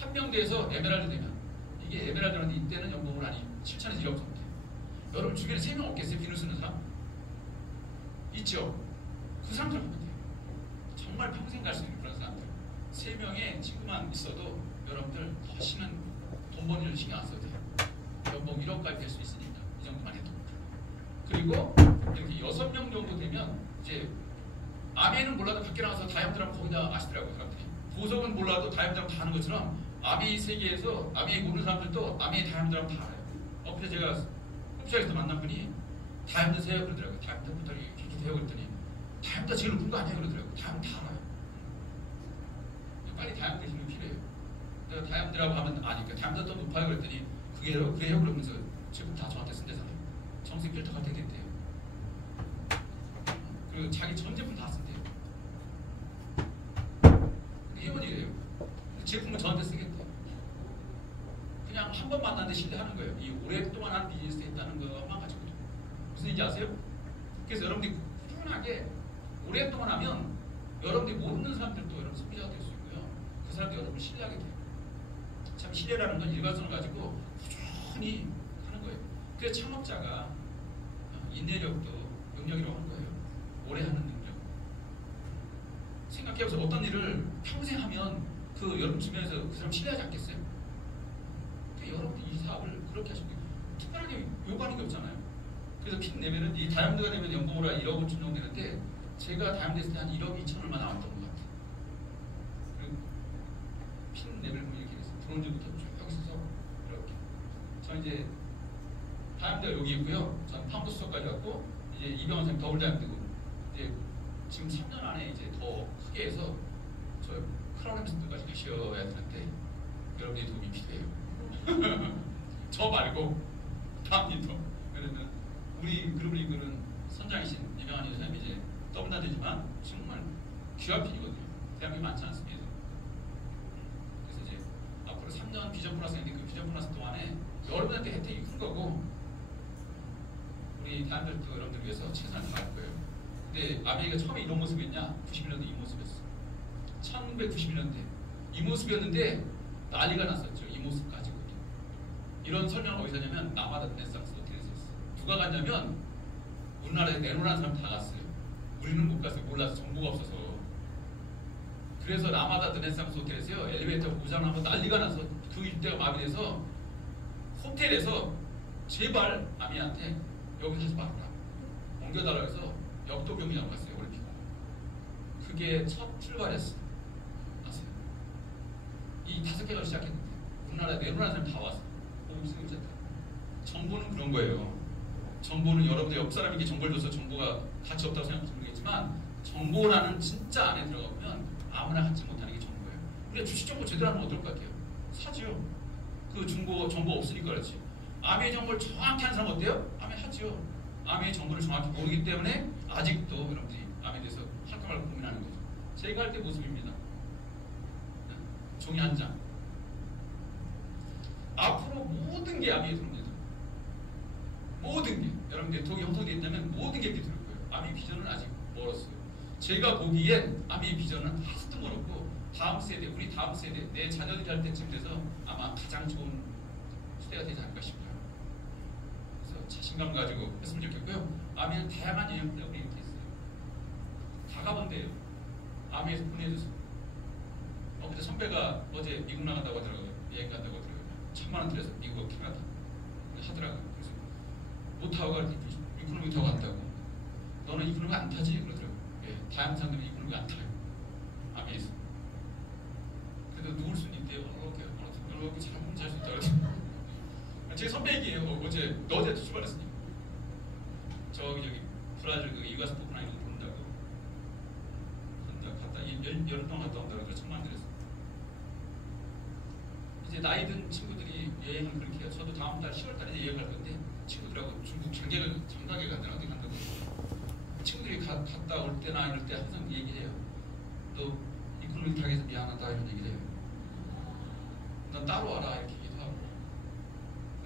한 명대에서 에메랄드 되면 이게 에메랄드라는 이때는 연봉을 아니 7천에서 1억 정도 돼요. 여러분 주변에 3명 없겠어요? 핀을 쓰는 사람? 있죠. 그 사람들 하면 돼요. 정말 평생 갈 수 있는 그런 사람들. 3명의 친구만 있어도 여러분들 다시는 돈 버는 일 신경 안 써도 돼요. 연봉 1억까지 될 수 있으니까 이 정도만 해도. 그리고 이렇게 6명 정도 되면 이제 아미는 몰라도 밖에 나가서 다이아몬드라면 거의 다 아시더라고요. 사람들이. 보석은 몰라도 다이아몬드라면 다 아는 것처럼 아미 세계에서 아미 모르는 사람들도 아미 다이아몬드라면 다 알아요. 엊그제 제가 홈쇼에서 만난 분이 다이아몬드 세요 그러더라고요. 다이아몬드부터 이렇게 세요 그랬더니 다이아몬드가 제일 높은 거 아니에요 그러더라고요. 다이아몬드 다 알아요. 빨리 다이아몬드 되시는 게 필요해요. 내가 다이아몬드라고 하면 아니까 다이아몬드 더 높아요 그랬더니 그래요 그러면서 제품 다 저한테 쓴대잖아요. 정식 필터 갈 때 됐대요. 그리고 자기 전 제품 다 쓴대요. 회원이래요. 제품을 저한테 쓰겠대요. 그냥 한 번 만났는데 신뢰하는 거예요. 이 오랫동안 한 비즈니스 했다는 것만 가지고도. 무슨 얘기인지 아세요? 그래서 여러분들이 꾸준하게 오랫동안 하면 여러분들이 모르는 사람들도 여러분 소비자가 될 수 있고요. 그 사람도 여러분을 신뢰하게 돼요. 참 신뢰라는 건 일관성을 가지고 꾸준히 하는 거예요. 그래서 창업자가 인내력도 능력이라고 하는 거예요. 오래 하는 능력. 생각해보세요. 어떤 일을 평생 하면 그 여러분 주변에서 그 사람 신뢰하지 않겠어요? 그러니까 여러분들 이 사업을 그렇게 하시고 특별하게 요구하는 게 없잖아요. 그래서 핀 내면은 이 다이아몬드가 되면 연봉으로 1억 5천 정도 되는데 제가 다이아몬드 했을 때 한 1억 2천 얼마 나왔던 것 같아요. 그리고 핀 레벨 보면 이렇게 됐어요. 브론즈부터 쭉 있어서 이렇게. 저 이제 다이아몬드가 여기 있고요. 전 파운드 수석까지 왔고 이제 이병헌 선생님 더블 다이아몬드고 이제 지금 3년 안에 이제 더 크게 해서 저 크라운햄스까지 가셔야 되는데 여러분의 도움이 필요해요. 저 말고 다음 리더. 그러면 우리 그룹을 이끄는 선장이신 이병헌 여사님이 이제 더블다이지만 정말 귀한 핀이거든요. 대한민국에 많지 않습니다. 그래서 이제 앞으로 3년 비전 플러스인데 그 비전 플러스 동안에 여러분한테 혜택이 큰 거고 우리 대한민국 여러분들 위해서 최선을 다할 거예요. 근데 아메리카가 처음에 이런 모습이었냐? 91년도 이 모습이었어. 1991년대 이 모습이었는데 난리가 났었죠. 이 모습 가지고도. 이런 설명을 어디서 하냐면 남아다 르네상스 호텔에서 했어. 누가 갔냐면 우리나라에 내노라는 사람 다 갔어요. 우리는 못 갔어요. 몰라서 정보가 없어서. 그래서 라마다 르네상스 호텔에서요. 엘리베이터 고장나면 난리가 나서 그 일대가 마비돼서 호텔에서 제발 아미한테 여기서 하지 말아라. 옮겨달라고 해서 역도 경기장 갔어요. 올림픽. 그게 첫 출발이었어요. 아세요? 이 5개가 시작했는데 우리나라에 내노라는 사람 다 왔어. 무슨 의미였다. 정보는 그런 거예요. 정보는 여러분들 옆 사람에게 정보를 줘서 정보가 가치 없다고 생각할지 모르겠지만 정보라는 진짜 안에 들어가 보면 아무나 갖지 못하는 게 정보예요. 우리가 주식 정보 제대로 하면 어떨 것 같아요? 사지요. 그 정보 없으니까 그렇지. 아메의 정보를 정확히 하는 사람 어때요? 아메 하지요. 아메의 정보를 정확히 모르기 때문에 아직도 여러분들이 아메에 대해서 할까 말까 고민하는 거죠. 제가 할 때 모습입니다. 종이 한 장. 앞으로 모든 게 아메에 들어옵니다. 모든 게. 여러분 네트워크가 형성되어 있다면 모든 게 들어올 거예요. 아메 비전은 아직 멀었어요. 제가 보기엔 아메 비전은 아직도 멀었고 다음 세대, 우리 다음 세대, 내 자녀들이 할 때쯤 돼서 아마 가장 좋은 시대가 되지 않을까 싶어요. 그래서 자신감 가지고 했으면 좋겠고요. 아미는 다양한 여행 프로그램이 있어요. 다 가본대요. 아미에서 보내주세요. 근데 선배가 어제 미국 나간다고 하더라고요. 여행 간다고 하더라고요. 1,000만 원 들여서 미국 캐나다 하더라고요. 그래서 못 타고 갈 때 이코노미 타고 간다고. 너는 이코노미 안 타지? 그러더라고요. 예, 다양한 사람들이 이코노미 안 타요. 아미에서. 그래도 누울 수는 있대요. 이렇게 잘하면 잘 수 있다고 그랬어요. 제 선배 얘기예요. 어제 출발했으니까. 저기 브라질 그 이가스 포크나 이런 거 본다고. 갔다 여름 동안 갔다 온다고 그래서 1,000만 원 들였어요. 이제 나이 든 친구들이 여행을 그렇게 해요. 저도 다음 달 10월 달에 여행 갈 건데 친구들하고 중국 장가게 간다나 어디 간다고. 친구들이 갔다 올 때나 이럴 때 항상 얘기해요. 너 이코노미 타게 해서 미안하다 이런 얘기를 해요. 넌 따로 와라 이렇게 얘기도 하고.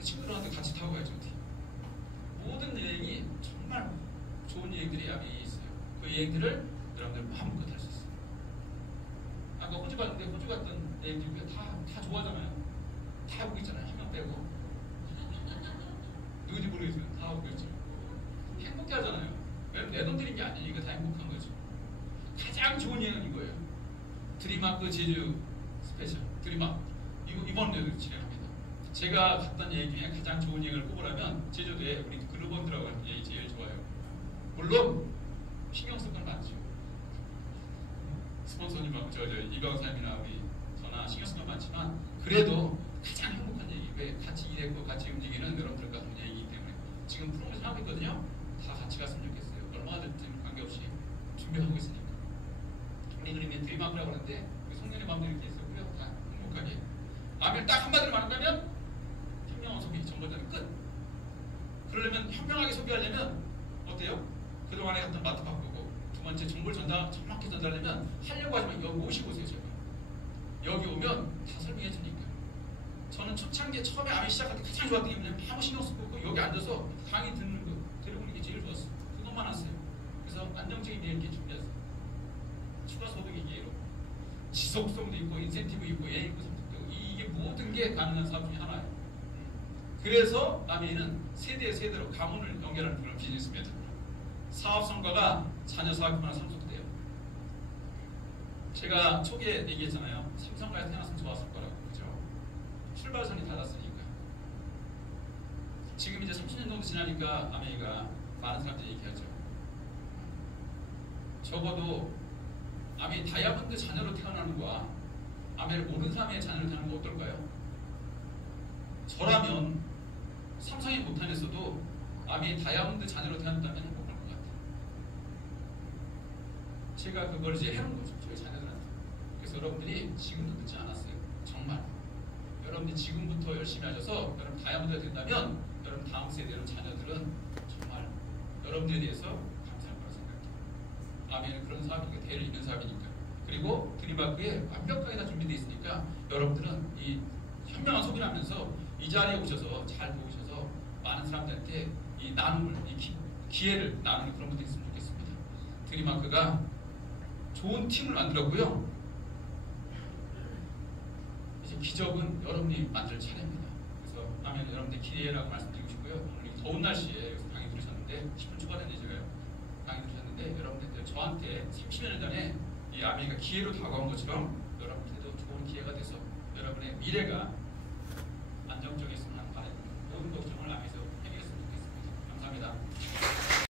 친구들한테 같이 타고 가야죠. 모든 여행이 정말 좋은 여행들이 아미 있어요. 그 여행들을 여러분들 마음껏 할 수 있어요. 아까 호주 갔는데 호주 갔던 여행들 다 좋아하잖아요. 다 하고 있잖아요. 한 명 빼고. 누군지 모르겠어요. 다 하고 있죠. 행복해 하잖아요. 왜냐면 내 돈 들인 게 아니니까 다 행복한 거죠. 가장 좋은 여행은 이거예요. 드림마크 제주 스페셜. 드림마크. 이번에도 진행합니다. 제가 갔던 여행 중에 가장 좋은 여행을 꼽으라면 제주도에 우리 글루본드라고 하는 여행이 제일 좋아요. 물론 신경 쓸 건 많죠. 스폰서님하고 이광삼이나 우리 저나 신경 쓸 건 많지만 그래도 가장 행복한 얘기. 왜 같이 일했고 같이 움직이는 여러분들과 하는 얘기이기 때문에 지금 프로모션 하고 있거든요. 다 같이 갔으면 좋겠어요. 얼마나 될지는 관계없이 준비하고 있으니까. 우리 그림에 드림마크라고 하는데 송년의 마음도 이렇게 해서 그래요. 다 행복하게. 아멘 딱 한마디로 말한다면 현명한 소비 정보자는 끝. 그러려면 현명하게 소비하려면 어때요? 그동안에 했던 마트 바꾸고 두 번째 정보를 정확히 전달하려면 하려고 하지만 여기 오시고 오세요. 제발. 여기 오면 다 설명해 주니까. 저는 초창기에 처음에 아미 시작할 때 가장 좋았던 게 뭐냐면 아무 신경 쓰고 여기 앉아서 강의 듣는 거 들어보는 게 제일 좋았어요. 그것만 하세요. 그래서 안정적인 비행기 준비하세요. 추가 소득이 기회로 지속성도 있고 인센티브 있고 여행 있고 이게 모든 게 가능한 사업 중에 하나예요. 그래서 아미는 세대로 가문을 연결하는 그런 비즈니스입니다. 사업 성과가 자녀 사업만 상속돼요. 제가 초기에 얘기했잖아요. 삼성가에 태어났으면 좋았을 거라고. 그죠? 출발선이 닫았으니까. 지금 이제 30년 정도 지나니까 아메이가 많은 사람들이 얘기하죠. 적어도 아메이 다이아몬드 자녀로 태어나는 거와 아메를 모르는 사람의 자녀를 태어나는 거 어떨까요? 저라면 삼성이 못하냈어도 아메이 다이아몬드 자녀로 태어났다면 행복할 것 같아요. 제가 그걸 이제 해놓은 거죠. 저희 자녀들한테. 그래서 여러분들이 지금도 늦지 않았어요. 정말. 여러분들이 지금부터 열심히 하셔서 여러분 다이아몬드가 된다면 여러분 다음 세대의 자녀들은 정말 여러분들에 대해서 감사할 거라 생각해요. 아메는 그런 사업이니까 대를 잇는 사업이니까. 그리고 드림마크에 완벽하게 다 준비되어 있으니까 여러분들은 이 현명한 소비를 하면서 이 자리에 오셔서 잘 도우셔서 많은 사람들한테 이 나눔을, 이 기회를 나누는 그런 분들이 있으면 좋겠습니다. 드림마크가 좋은 팀을 만들었고요. 이제 기적은 여러분이 만들 차례입니다. 그래서 아멘 여러분들 기회라고 말씀드리고 싶고요. 오늘 이 더운 날씨에 여기서 강의 들으셨는데 10분 추가됐네 제가요. 강의 들으셨는데 여러분들 저한테 30년 전에 이 아메리카 기회로 다가온 것처럼 여러분들도 좋은 기회가 돼서 여러분의 미래가 안정적이었으면 하는 바람입니다. 모든 걱정을 아메에서 해결했으면 좋겠습니다. 감사합니다.